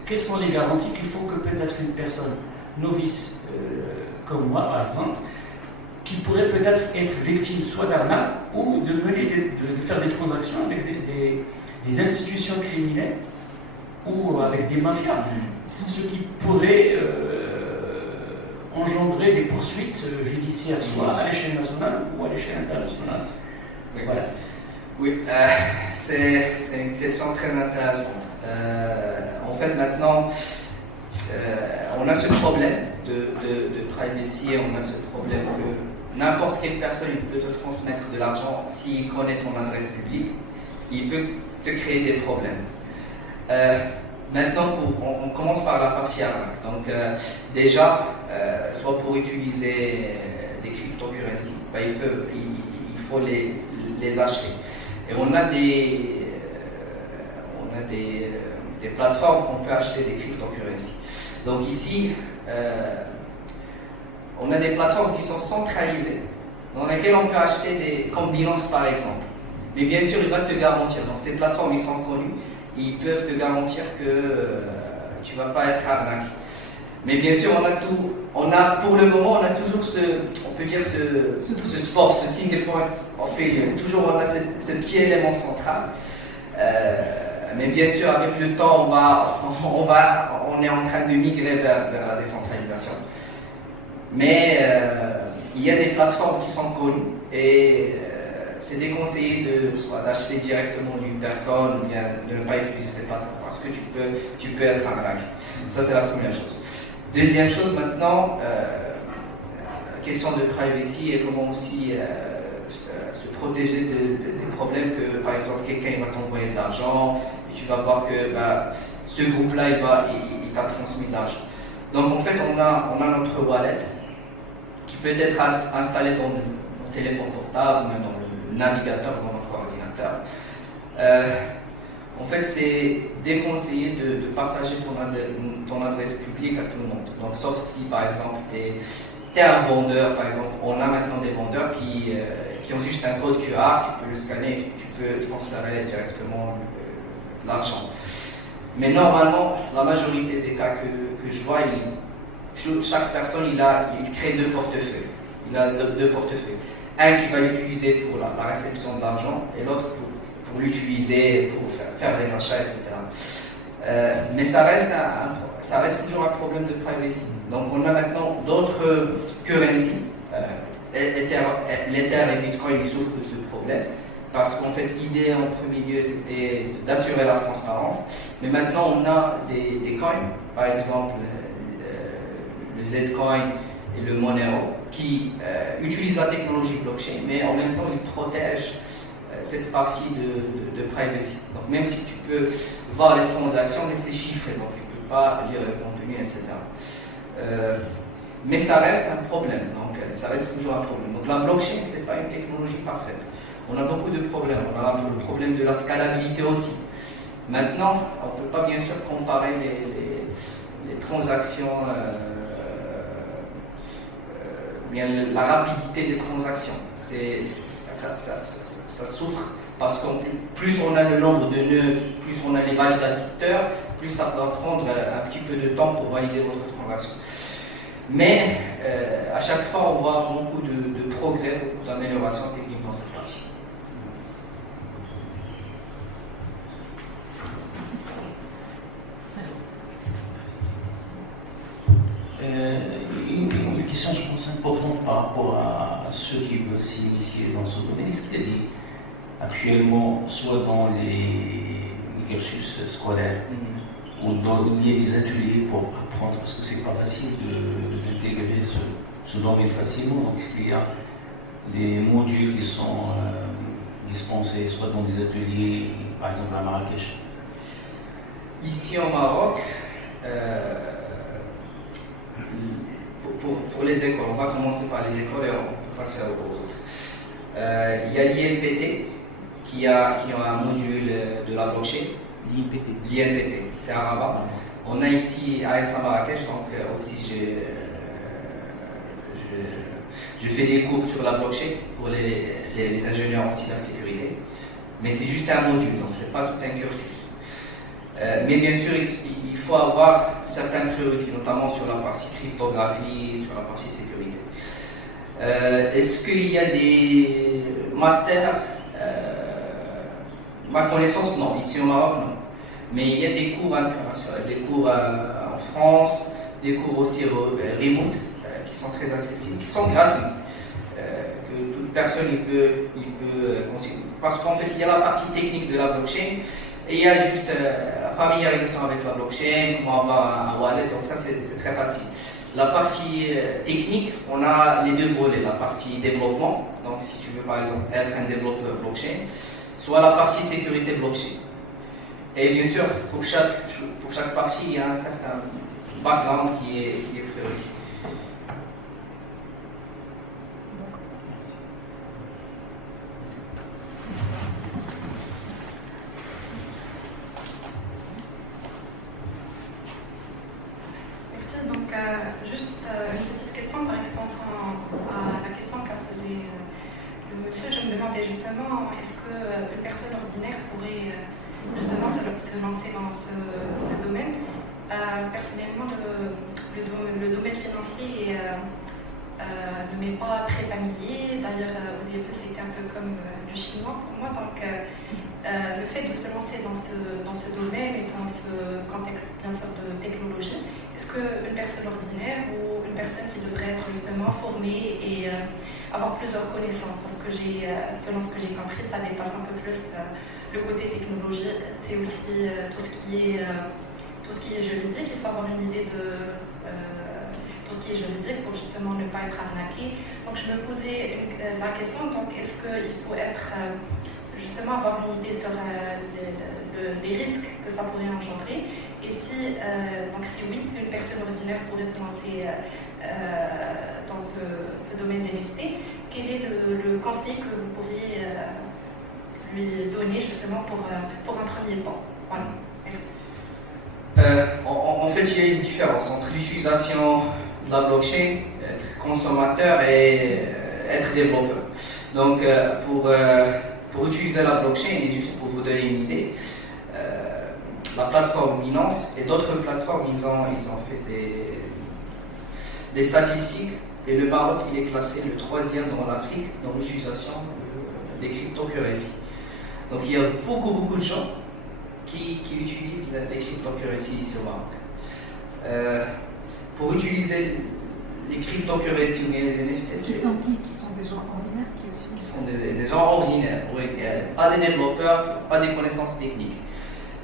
quelles sont les garanties qu'il faut que peut-être une personne novice, comme moi par exemple, qui pourrait peut-être être victime soit d'arnaque ou de faire des transactions avec des institutions criminelles ou avec des mafias, ce qui pourrait engendrer des poursuites judiciaires, soit à l'échelle nationale ou à l'échelle internationale. Oui, voilà. Oui, c'est une question très intéressante. En fait, maintenant, on a ce problème de privacy, on a ce problème que n'importe quelle personne peut te transmettre de l'argent s'il connaît ton adresse publique, il peut te créer des problèmes. Maintenant, on commence par la partie arnaque. Donc, déjà, soit pour utiliser des cryptocurrencies, il faut les acheter. Et on a des plateformes où on peut acheter des cryptocurrencies. Donc ici, on a des plateformes qui sont centralisées, dans lesquelles on peut acheter comme Binance par exemple. Mais bien sûr, ils vont te garantir. Donc ces plateformes, ils sont connues. Ils peuvent te garantir que tu ne vas pas être arnaqué. Mais bien sûr, pour le moment, on a toujours ce sport, ce single point of failure. Toujours, on a ce petit élément central. Mais bien sûr, avec le temps, on est en train de migrer vers la décentralisation. Mais il y a des plateformes qui sont connues et c'est déconseillé soit d'acheter directement d'une personne ou bien de ne pas utiliser ces plateformes parce que tu peux être arnaqué. Ça, c'est la première chose. Deuxième chose, maintenant, la question de privacy et comment aussi se protéger des problèmes que, par exemple, quelqu'un va t'envoyer de l'argent et tu vas voir que ce groupe-là, il t'a transmis de l'argent. Donc, en fait, on a notre wallet qui peut être installé dans notre téléphone portable ou même dans le navigateur, dans notre ordinateur. En fait, c'est déconseillé de partager ton adresse publique à tout le monde. Donc, sauf si, par exemple, tu es un vendeur, par exemple. On a maintenant des vendeurs qui ont juste un code QR, tu peux le scanner, tu peux transférer directement de l'argent. Mais normalement, la majorité des cas que je vois, chaque personne, il crée deux portefeuilles. Il a deux portefeuilles. Un qui va l'utiliser pour la réception de l'argent et l'autre pour l'utiliser, pour faire des achats, etc. Mais ça reste toujours un problème de privacy. Donc on a maintenant d'autres currencies. L'Ether et Bitcoin ils souffrent de ce problème parce qu'en fait l'idée en premier lieu c'était d'assurer la transparence. Mais maintenant on a des coins, par exemple le Zcoin et le Monero qui utilisent la technologie blockchain, mais en même temps ils protègent cette partie de privacy. Donc même si tu peux voir les transactions, mais c'est chiffré, donc tu ne peux pas lire le contenu, etc. Mais ça reste un problème, donc ça reste toujours un problème. Donc la blockchain, ce n'est pas une technologie parfaite. On a beaucoup de problèmes. On a le problème de la scalabilité aussi. Maintenant, on ne peut pas bien sûr comparer les transactions, bien la rapidité des transactions. Ça souffre parce que plus on a le nombre de nœuds, plus on a les validateurs, plus ça va prendre un petit peu de temps pour valider votre transaction. Mais à chaque fois, on voit beaucoup de progrès, beaucoup d'améliorations techniques dans cette partie. Une question, je pense, importante par rapport à ceux qui veulent s'initier dans ce domaine. Ce qu'il a dit, actuellement, soit dans les cursus scolaires, ou il y a des ateliers pour apprendre, parce que c'est pas facile d'intégrer ce domaine facilement. Donc, est-ce qu'il y a des modules qui sont dispensés, soit dans des ateliers, par exemple à Marrakech? Ici au Maroc, pour les écoles, on va commencer par les écoles et on va passer aux autres. Il y a l'INPT qui a un module de la blockchain. L'INPT, c'est à Rabat. On a ici à AS Marrakech, donc aussi je fais des cours sur la blockchain pour les ingénieurs en cybersécurité. Mais c'est juste un module, donc c'est pas tout un cursus. Mais bien sûr, il faut avoir certains prérequis, notamment sur la partie cryptographie, sur la partie sécurité. Est-ce qu'il y a des masters? Ma connaissance, non. Ici au Maroc, non. Mais il y a des cours internationaux, des cours en France, des cours aussi remote, qui sont très accessibles, qui sont gratuits, que toute personne peut consulter. Parce qu'en fait, il y a la partie technique de la blockchain, et il y a juste la familiarisation avec la blockchain, comment avoir un wallet, donc ça c'est très facile. La partie technique, on a les deux volets, la partie développement, donc si tu veux par exemple être un développeur blockchain, soit la partie sécurité blockchain. Et bien sûr, pour chaque partie, il y a un certain background qui est prérequis. Donc, juste une petite question par extension à la question qu'a posée le monsieur. Je me demandais justement, est-ce qu'une personne ordinaire pourrait justement se lancer dans ce domaine? Personnellement, le domaine financier ne m'est pas très familier. D'ailleurs, au début, c'était un peu comme le chinois pour moi. Donc, le fait de se lancer dans ce domaine et dans ce contexte, bien sûr, de technologie, est-ce qu'une personne ordinaire ou une personne qui devrait être justement formée et avoir plusieurs connaissances, parce que selon ce que j'ai compris, ça dépasse un peu plus le côté technologie, c'est aussi tout ce qui est juridique. Il faut avoir une idée de tout ce qui est juridique pour justement ne pas être arnaqué. Donc je me posais la question, donc est-ce qu'il faut justement avoir une idée sur les risques que ça pourrait engendrer, et si oui, si une personne ordinaire pourrait se lancer dans ce domaine des NFT, quel est le conseil que vous pourriez lui donner justement pour un premier pas? Voilà, merci. En fait, il y a une différence entre l'utilisation de la blockchain, être consommateur, et être développeur. Donc, pour utiliser la blockchain, et juste pour vous donner une idée, la plateforme Binance et d'autres plateformes, ils ont fait des statistiques, et le Maroc, il est classé le 3e dans l'Afrique dans l'utilisation des cryptocurrencies. Donc il y a beaucoup de gens qui utilisent les cryptocurrencies ici au Maroc. Pour utiliser les cryptocurrencies ou bien les NFT, qui sont des gens ordinaires qui sont des gens ordinaires, oui, pas des développeurs, pas des connaissances techniques.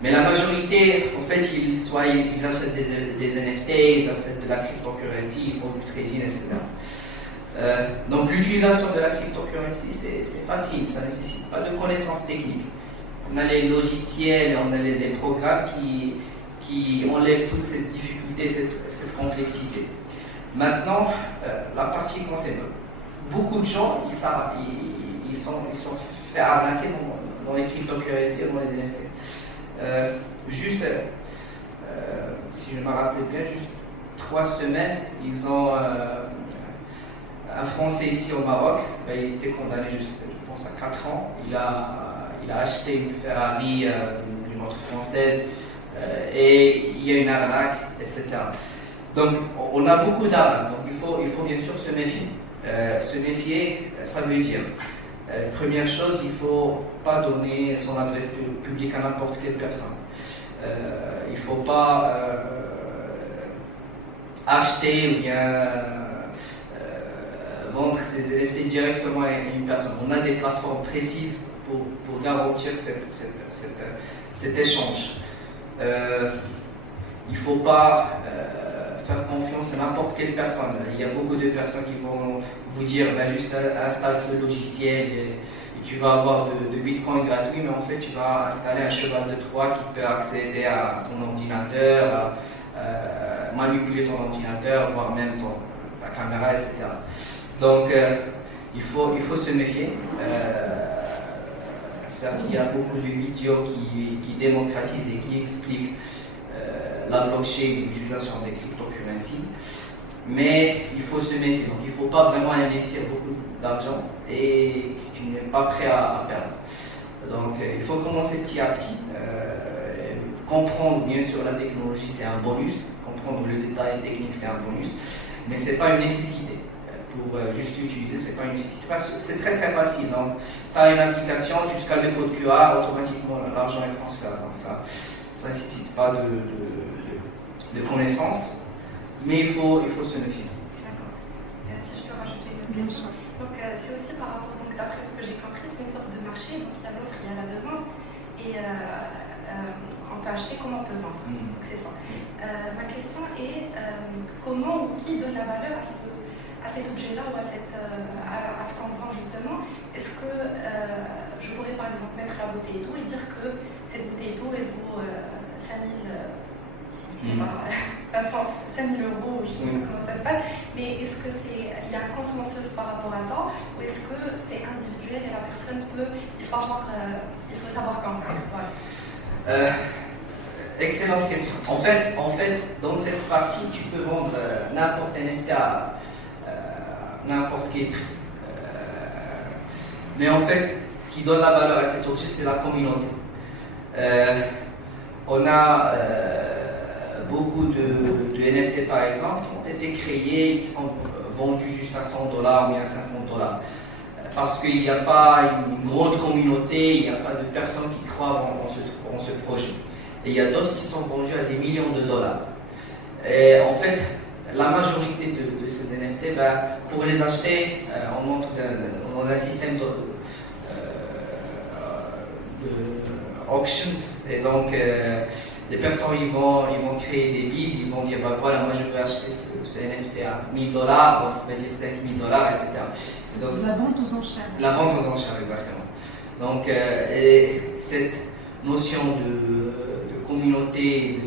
Mais la majorité, en fait, ils achètent des NFT, ils achètent de la cryptocurrency, ils font du trading, etc. Donc l'utilisation de la cryptocurrency, c'est facile, ça ne nécessite pas de connaissances techniques. On a les logiciels, on a les programmes qui enlèvent toutes ces difficultés, cette complexité. Maintenant, la partie concept. Beaucoup de gens, ils sont fait arnaquer dans les cryptocurrencies, dans les NFT. Si je me rappelle bien, juste 3 semaines, ils ont un Français ici au Maroc, il était condamné je pense à 4 ans. Il a acheté une Ferrari d'une autre française et il y a une arnaque, etc. Donc on a beaucoup d'arnaques, donc il faut bien sûr se méfier. Se méfier, ça veut dire première chose, il ne faut pas donner son adresse publique à n'importe quelle personne. Il ne faut pas acheter ou bien vendre ses NFT directement à une personne. On a des plateformes précises pour garantir cet échange. Il ne faut pas faire confiance à n'importe quelle personne. Il y a beaucoup de personnes qui vont vous dire juste installe ce logiciel et tu vas avoir de Bitcoin gratuit, mais en fait tu vas installer un cheval de Troie qui peut accéder à ton ordinateur, manipuler ton ordinateur, voire même ta caméra, etc. Donc il faut se méfier. Certes, il y a beaucoup de vidéos qui démocratisent et qui expliquent la blockchain et l'utilisation des cryptocurrencies, mais il faut se méfier. Donc il ne faut pas vraiment investir beaucoup d'argent et que tu n'es pas prêt à perdre. Donc il faut commencer petit à petit. Comprendre bien sûr la technologie, c'est un bonus. Comprendre le détail technique, c'est un bonus, mais ce n'est pas une nécessité. Pour juste l'utiliser, ce n'est pas une nécessité. Parce que c'est très très facile. Donc, tu as une application, tu scannes le code QR, automatiquement l'argent est transféré. Donc ça ne nécessite pas de connaissances, mais il faut se méfier. D'accord. Si je peux rajouter une question. Donc c'est aussi par rapport, donc d'après ce que j'ai compris, c'est une sorte de marché. Donc il y a l'offre, il y a la demande, et on peut acheter comme on peut vendre. Donc c'est ça. Ma question est comment ou qui donne la valeur à cet objet-là ou à ce qu'on vend justement? Est-ce que je pourrais par exemple mettre la bouteille d'eau et dire que cette bouteille d'eau elle vaut 5 000 euros, je ne sais pas comment ça se passe, mais est-ce que il y a un consensus par rapport à ça, ou est-ce que c'est individuel et la personne il faut savoir quand même. Voilà. Excellente question. En fait, dans cette partie, tu peux vendre n'importe quel NFT à n'importe quel prix. Mais en fait, qui donne la valeur à cet objet, c'est la communauté. On a beaucoup de NFT par exemple qui ont été créés, qui sont vendus juste à $100 ou à $50. Parce qu'il n'y a pas une grande communauté, il n'y a pas de personnes qui croient en ce projet. Et il y a d'autres qui sont vendus à des millions de dollars. Et en fait, la majorité de ces NFT, pour les acheter, on entre dans un système auctions. Et donc, les personnes ils vont créer des bids, ils vont dire voilà, moi je veux acheter ce NFT à $1 000, donc il va dire $5 000, etc. C'est donc la vente aux enchères. La vente aux enchères, exactement. Donc, et cette notion de communauté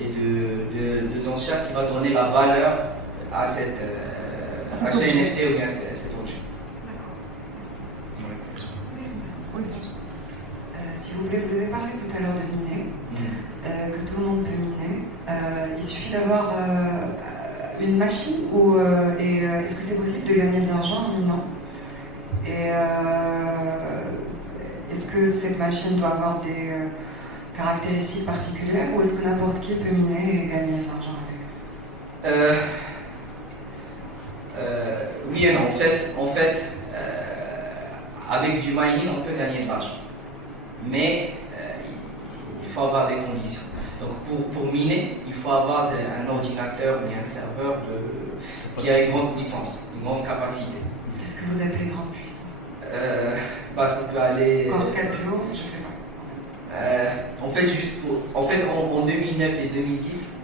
et de enchères qui va donner la valeur à ce NFT ou bien à cet objet. D'accord. Si vous voulez, vous avez parlé tout à l'heure de miner, que tout le monde peut miner. Il suffit d'avoir une machine et est-ce que c'est possible de gagner de l'argent en minant? Et est-ce que cette machine doit avoir des caractéristiques particulières ou est-ce que n'importe qui peut miner et gagner de l'argent avec? Oui et non. En fait avec du mining, on peut gagner de l'argent. Mais il faut avoir des conditions. Donc pour miner, il faut avoir un ordinateur ou un serveur qui a une grande puissance, une grande capacité. Qu'est-ce que vous appelez grande puissance? Ça peut aller... Encore 4 jours, je ne sais pas. En fait, en 2009 et 2010,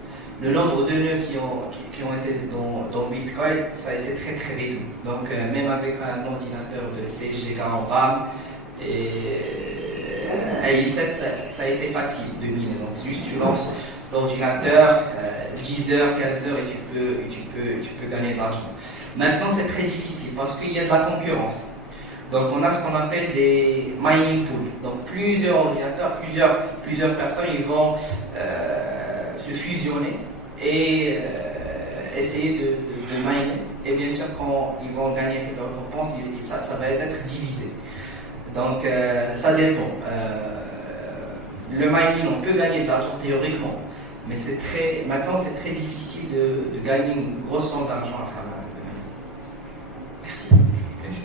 le nombre de nœuds qui ont été dans Bitcoin, ça a été très très réduit. Donc même avec un ordinateur de 16 Go en RAM et i7, ça a été facile de miner. Donc juste tu lances l'ordinateur, 10 heures, 15 heures et tu peux gagner de l'argent. Maintenant c'est très difficile parce qu'il y a de la concurrence. Donc on a ce qu'on appelle des mining pools. Donc plusieurs ordinateurs, plusieurs personnes, ils vont se fusionner et essayer de miner. Et bien sûr, quand ils vont gagner cette récompense, ça va être divisé. Donc ça dépend. Le mining, on peut gagner de l'argent théoriquement, mais maintenant c'est très difficile de gagner une grosse somme d'argent à travers le mining. Merci.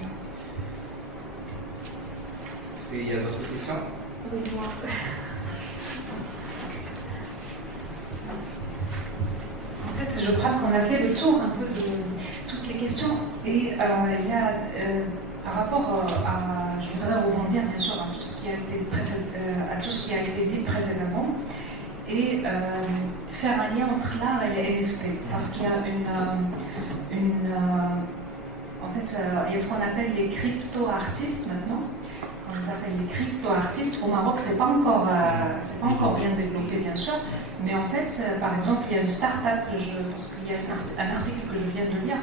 Est-ce qu'il y a d'autres questions? Oui, moi. En fait, je crois qu'on a fait le tour un peu de toutes les questions. Et il y a, par rapport à, je voudrais rebondir bien à tout ce qui a été dit précédemment et faire un lien entre l'art et les NFT. Parce qu'il y a en fait, il y a ce qu'on appelle les crypto-artistes maintenant. On les appelle les crypto-artistes. Au Maroc, c'est pas encore bien développé, bien sûr. Mais en fait, par exemple, il y a une start-up, parce qu'il y a un article que je viens de lire,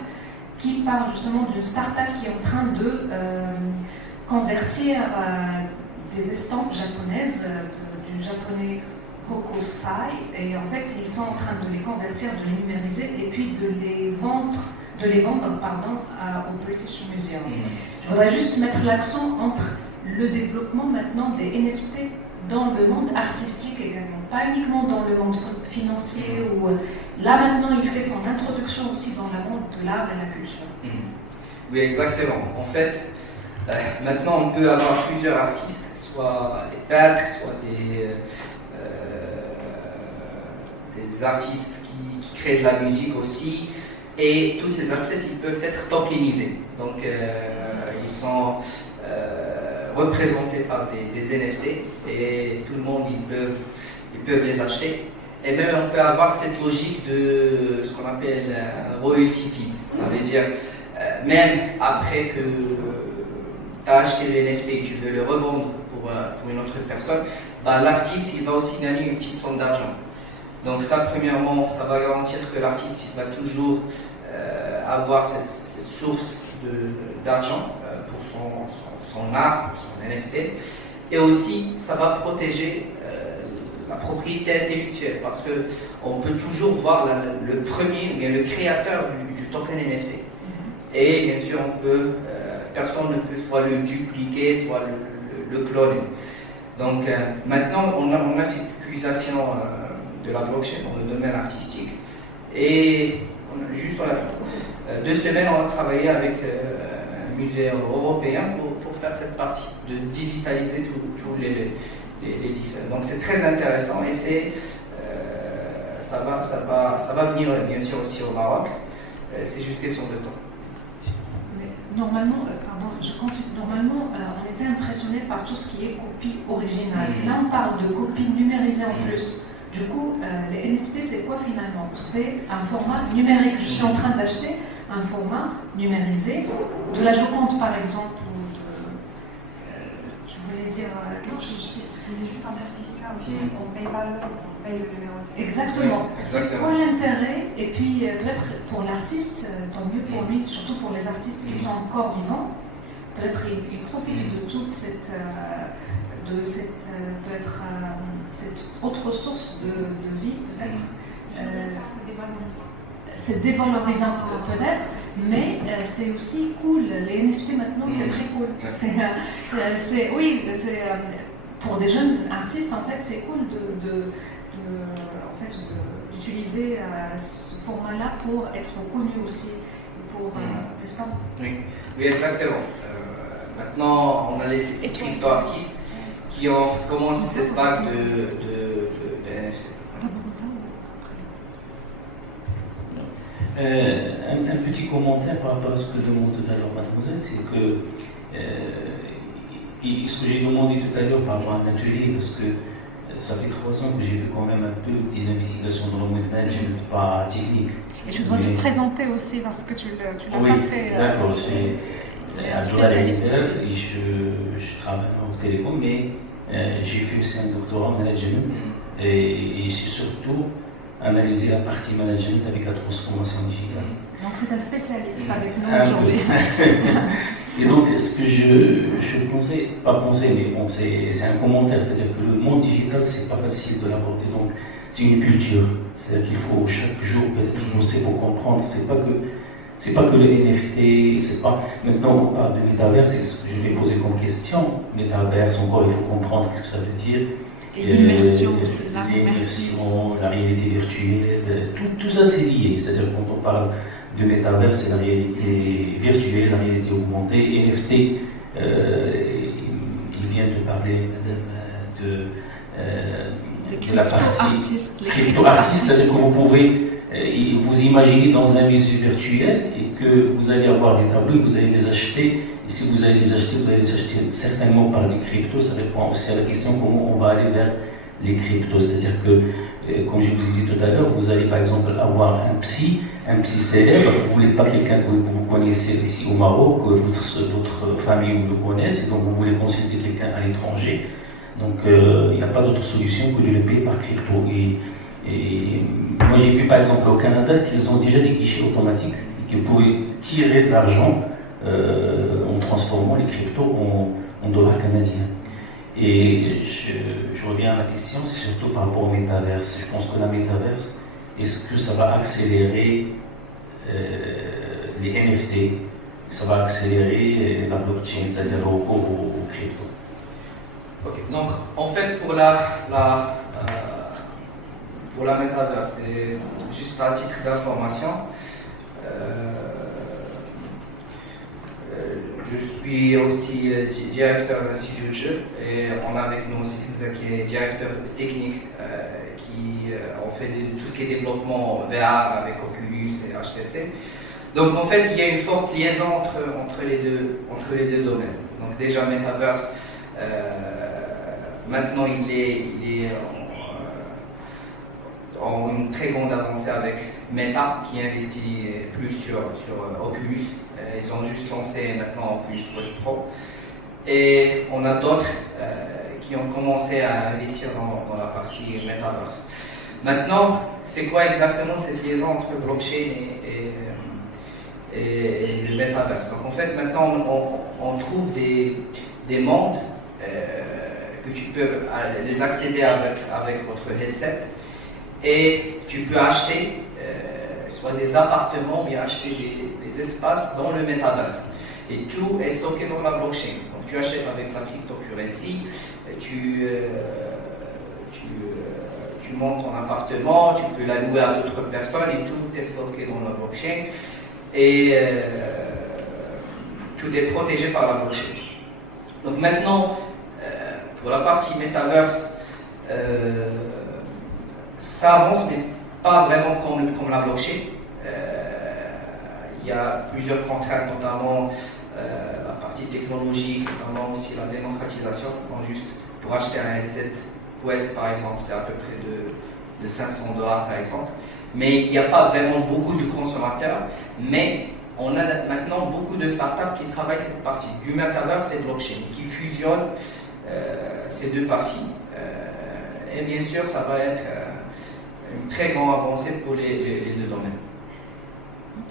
qui parle justement d'une start-up qui est en train de convertir des estampes japonaises du japonais Hokusai. Et en fait, ils sont en train de les convertir, de les numériser et puis de les vendre au British Museum. Je voudrais juste mettre l'accent entre le développement maintenant des NFT dans le monde artistique également, pas uniquement dans le monde financier où là maintenant il fait son introduction aussi dans le monde de l'art et la culture. Oui, exactement. En fait, maintenant on peut avoir plusieurs artistes, soit des peintres, soit des artistes qui créent de la musique aussi, et tous ces assets ils peuvent être tokenisés. Donc ils sont représentés par des NFT et tout le monde ils peuvent les acheter. Et même on peut avoir cette logique de ce qu'on appelle royalty fees. Ça veut dire même après que tu as acheté le NFT et tu veux le revendre pour une autre personne, l'artiste il va aussi gagner une petite somme d'argent. Donc ça, premièrement, ça va garantir que l'artiste il va toujours avoir cette source d'argent pour son art, pour son NFT. Et aussi, ça va protéger la propriété intellectuelle parce qu'on peut toujours voir le premier, bien le créateur du token NFT. Et bien sûr, personne ne peut soit le dupliquer, soit le cloner. Donc maintenant, on a cette utilisation de la blockchain dans le domaine artistique. Et juste 2 semaines, on a travaillé avec un musée européen pour faire cette partie, de digitaliser tous les différents. Donc c'est très intéressant et ça va venir bien sûr aussi au Maroc. C'est juste question de temps. Normalement, je continue. Normalement, on était impressionné par tout ce qui est copie originale. Là, on parle de copie numérisée en plus. Du coup, les NFT, c'est quoi finalement? C'est un format numérique. Je suis en train d'acheter un format numérisé de la Joconde, par exemple, je voulais dire quelque chose. C'est juste un certificat au final. On ne paye pas l'œuvre, on paye le numéro de série. Exactement. Oui, c'est quoi l'intérêt? Et puis, peut-être pour l'artiste, tant mieux pour lui, surtout pour les artistes qui sont encore vivants, peut-être il profite de toute cette cette autre source de vie, peut-être. C'est dévalorisant peut-être, mais c'est aussi cool. Les NFT maintenant, c'est très cool. Pour des jeunes artistes, en fait, c'est cool d'utiliser ce format-là pour être connu aussi, n'est-ce pas? Oui, exactement. Maintenant, on a laissé ces crypto-artistes qui ont commencé cette vague de NFT. Un petit commentaire par rapport à ce que demande tout à l'heure mademoiselle, c'est que ce que j'ai demandé tout à l'heure par rapport à un atelier, parce que ça fait 3 ans que j'ai fait quand même un peu d'investigation dans le monde management, pas technique. Et tu dois te présenter aussi parce que tu l'as pas fait. D'accord, c'est un journaliste et je travaille en télécom, mais j'ai fait aussi un doctorat en management et j'ai surtout analysé la partie management avec la transformation digitale. Donc c'est un spécialiste avec nous aujourd'hui. Et donc ce que je pensais, pas penser, mais bon, c'est un commentaire, c'est-à-dire que le monde digital, c'est pas facile de l'aborder, donc c'est une culture, c'est-à-dire qu'il faut chaque jour peut-être bosser pour comprendre, c'est pas que le NFT, c'est pas. Maintenant, on parle de métaverse, c'est ce que je vais poser comme question. Métaverse, encore, il faut comprendre ce que ça veut dire. Et l'immersion aussi, l'immersion, la réalité virtuelle, tout ça c'est lié. C'est-à-dire quand on parle de métaverse, c'est la réalité virtuelle, la réalité augmentée. NFT, il vient de parler de la partie crypto-artiste, c'est-à-dire que vous pouvez vous imaginez dans un musée virtuel et que vous allez avoir des tableaux et vous allez les acheter. Et si vous allez les acheter, vous allez les acheter certainement par des cryptos. Ça répond aussi à la question comment on va aller vers les cryptos. C'est-à-dire que, comme je vous disais tout à l'heure, vous allez par exemple avoir un psy célèbre. Vous ne voulez pas quelqu'un que vous connaissez ici au Maroc, que votre famille vous le connaisse, et donc vous voulez consulter quelqu'un à l'étranger. Donc il n'y a pas d'autre solution que de le payer par crypto. Et moi j'ai vu par exemple au Canada qu'ils ont déjà des guichets automatiques et que vous pouvez tirer de l'argent en transformant les cryptos en dollars canadiens. Et je reviens à la question, c'est surtout par rapport au métaverse. Je pense que la métaverse, est-ce que ça va accélérer les NFT, ça va accélérer la blockchain, c'est-à-dire le recours aux cryptos? Ok, donc en fait pour la métaverse, et juste à titre d'information, je suis aussi directeur d'un studio de jeu et on a avec nous aussi qui est directeur technique qui on fait tout ce qui est développement VR avec Oculus et HTC. Donc en fait il y a une forte liaison entre les deux domaines. Donc déjà Metaverse maintenant il est en une très grande avancée avec Meta qui investit plus sur Oculus. Ils ont juste lancé maintenant Oculus Quest Pro. Et on a d'autres qui ont commencé à investir dans la partie Metaverse. Maintenant, c'est quoi exactement cette liaison entre blockchain et le Metaverse? Donc en fait, maintenant, on trouve des mondes que tu peux les accéder avec votre headset et tu peux acheter soit des appartements ou bien acheter des espaces dans le Metaverse. Et tout est stocké dans la blockchain. Donc tu achètes avec la cryptocurrency, tu montes ton appartement, tu peux la louer à d'autres personnes et tout est stocké dans la blockchain. Et tout est protégé par la blockchain. Donc maintenant, pour la partie Metaverse, ça avance, mais pas vraiment comme la blockchain. Il y a plusieurs contraintes, notamment la partie technologique, notamment aussi la démocratisation. Juste pour acheter un headset Quest par exemple, c'est à peu près de $500 par exemple. Mais il n'y a pas vraiment beaucoup de consommateurs. Mais on a maintenant beaucoup de startups qui travaillent cette partie du Metaverse et de blockchain, qui fusionnent ces deux parties. Et bien sûr, ça va être une très grande avancée pour les deux domaines.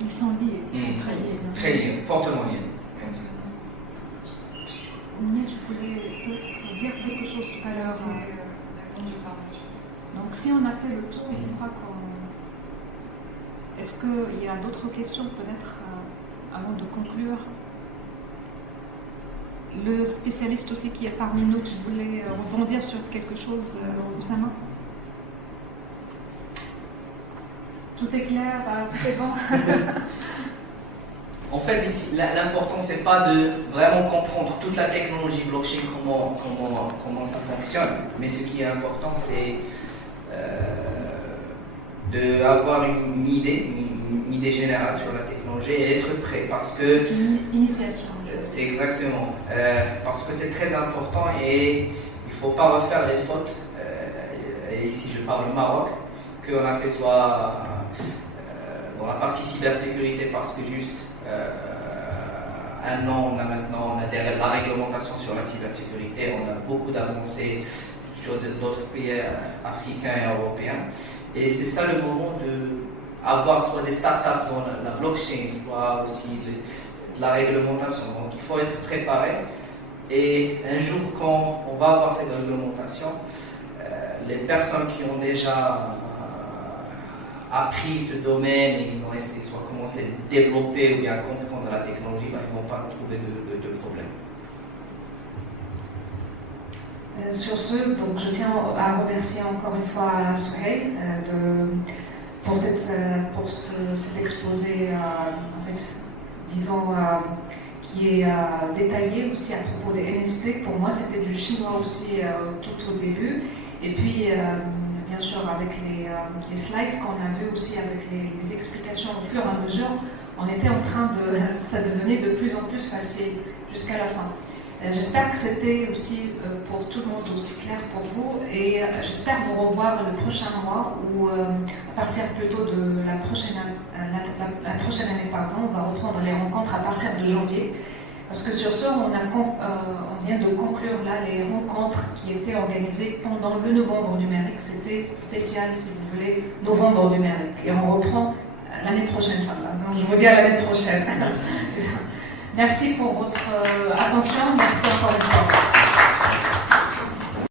Ils sont liés, très liés. Très liés, fortement liés. Mais tu voulais peut-être dire quelque chose tout à l'heure. Donc si on a fait le tour, je crois qu'on... Est-ce qu'il y a d'autres questions peut-être avant de conclure? Le spécialiste aussi qui est parmi nous, tu voulais rebondir sur quelque chose, Oussama? Tout est clair, tout est bon. En fait, ici, l'important, c'est pas de vraiment comprendre toute la technologie blockchain, comment ça fonctionne, mais ce qui est important, c'est d'avoir une idée générale sur la technologie et être prêt, parce que... Une initiation. Exactement. Parce que c'est très important et il ne faut pas refaire les fautes, et ici je parle au Maroc, qu'on a fait soit dans la partie cybersécurité, parce que juste un an, on a la réglementation sur la cybersécurité, on a beaucoup d'avancées sur d'autres pays africains et européens. Et c'est ça le moment d'avoir soit des startups dans la blockchain, soit aussi de la réglementation. Donc il faut être préparé. Et un jour, quand on va avoir cette réglementation, les personnes qui ont déjà appris ce domaine et qui ont essayé soit commencer à développer ou bien à comprendre la technologie, ben, ils ne vont pas trouver de problème. Sur ce, donc, je tiens à remercier encore une fois Souheil pour cet exposé, en fait, disons, qui est détaillé aussi à propos des NFT. Pour moi, c'était du chinois aussi tout au début. Et puis, bien sûr, avec les slides qu'on a vus aussi, avec les explications au fur et à mesure, on était en train de... ça devenait de plus en plus facile jusqu'à la fin. J'espère que c'était aussi pour tout le monde aussi clair pour vous et j'espère vous revoir le prochain mois ou à partir plutôt de la prochaine année, on va reprendre les rencontres à partir de janvier. Parce que sur ce, on vient de conclure là les rencontres qui étaient organisées pendant le novembre numérique. C'était spécial, si vous voulez, novembre numérique. Et on reprend l'année prochaine, Inch'Allah. Donc je vous dis à l'année prochaine. Merci pour votre attention. Merci encore une fois.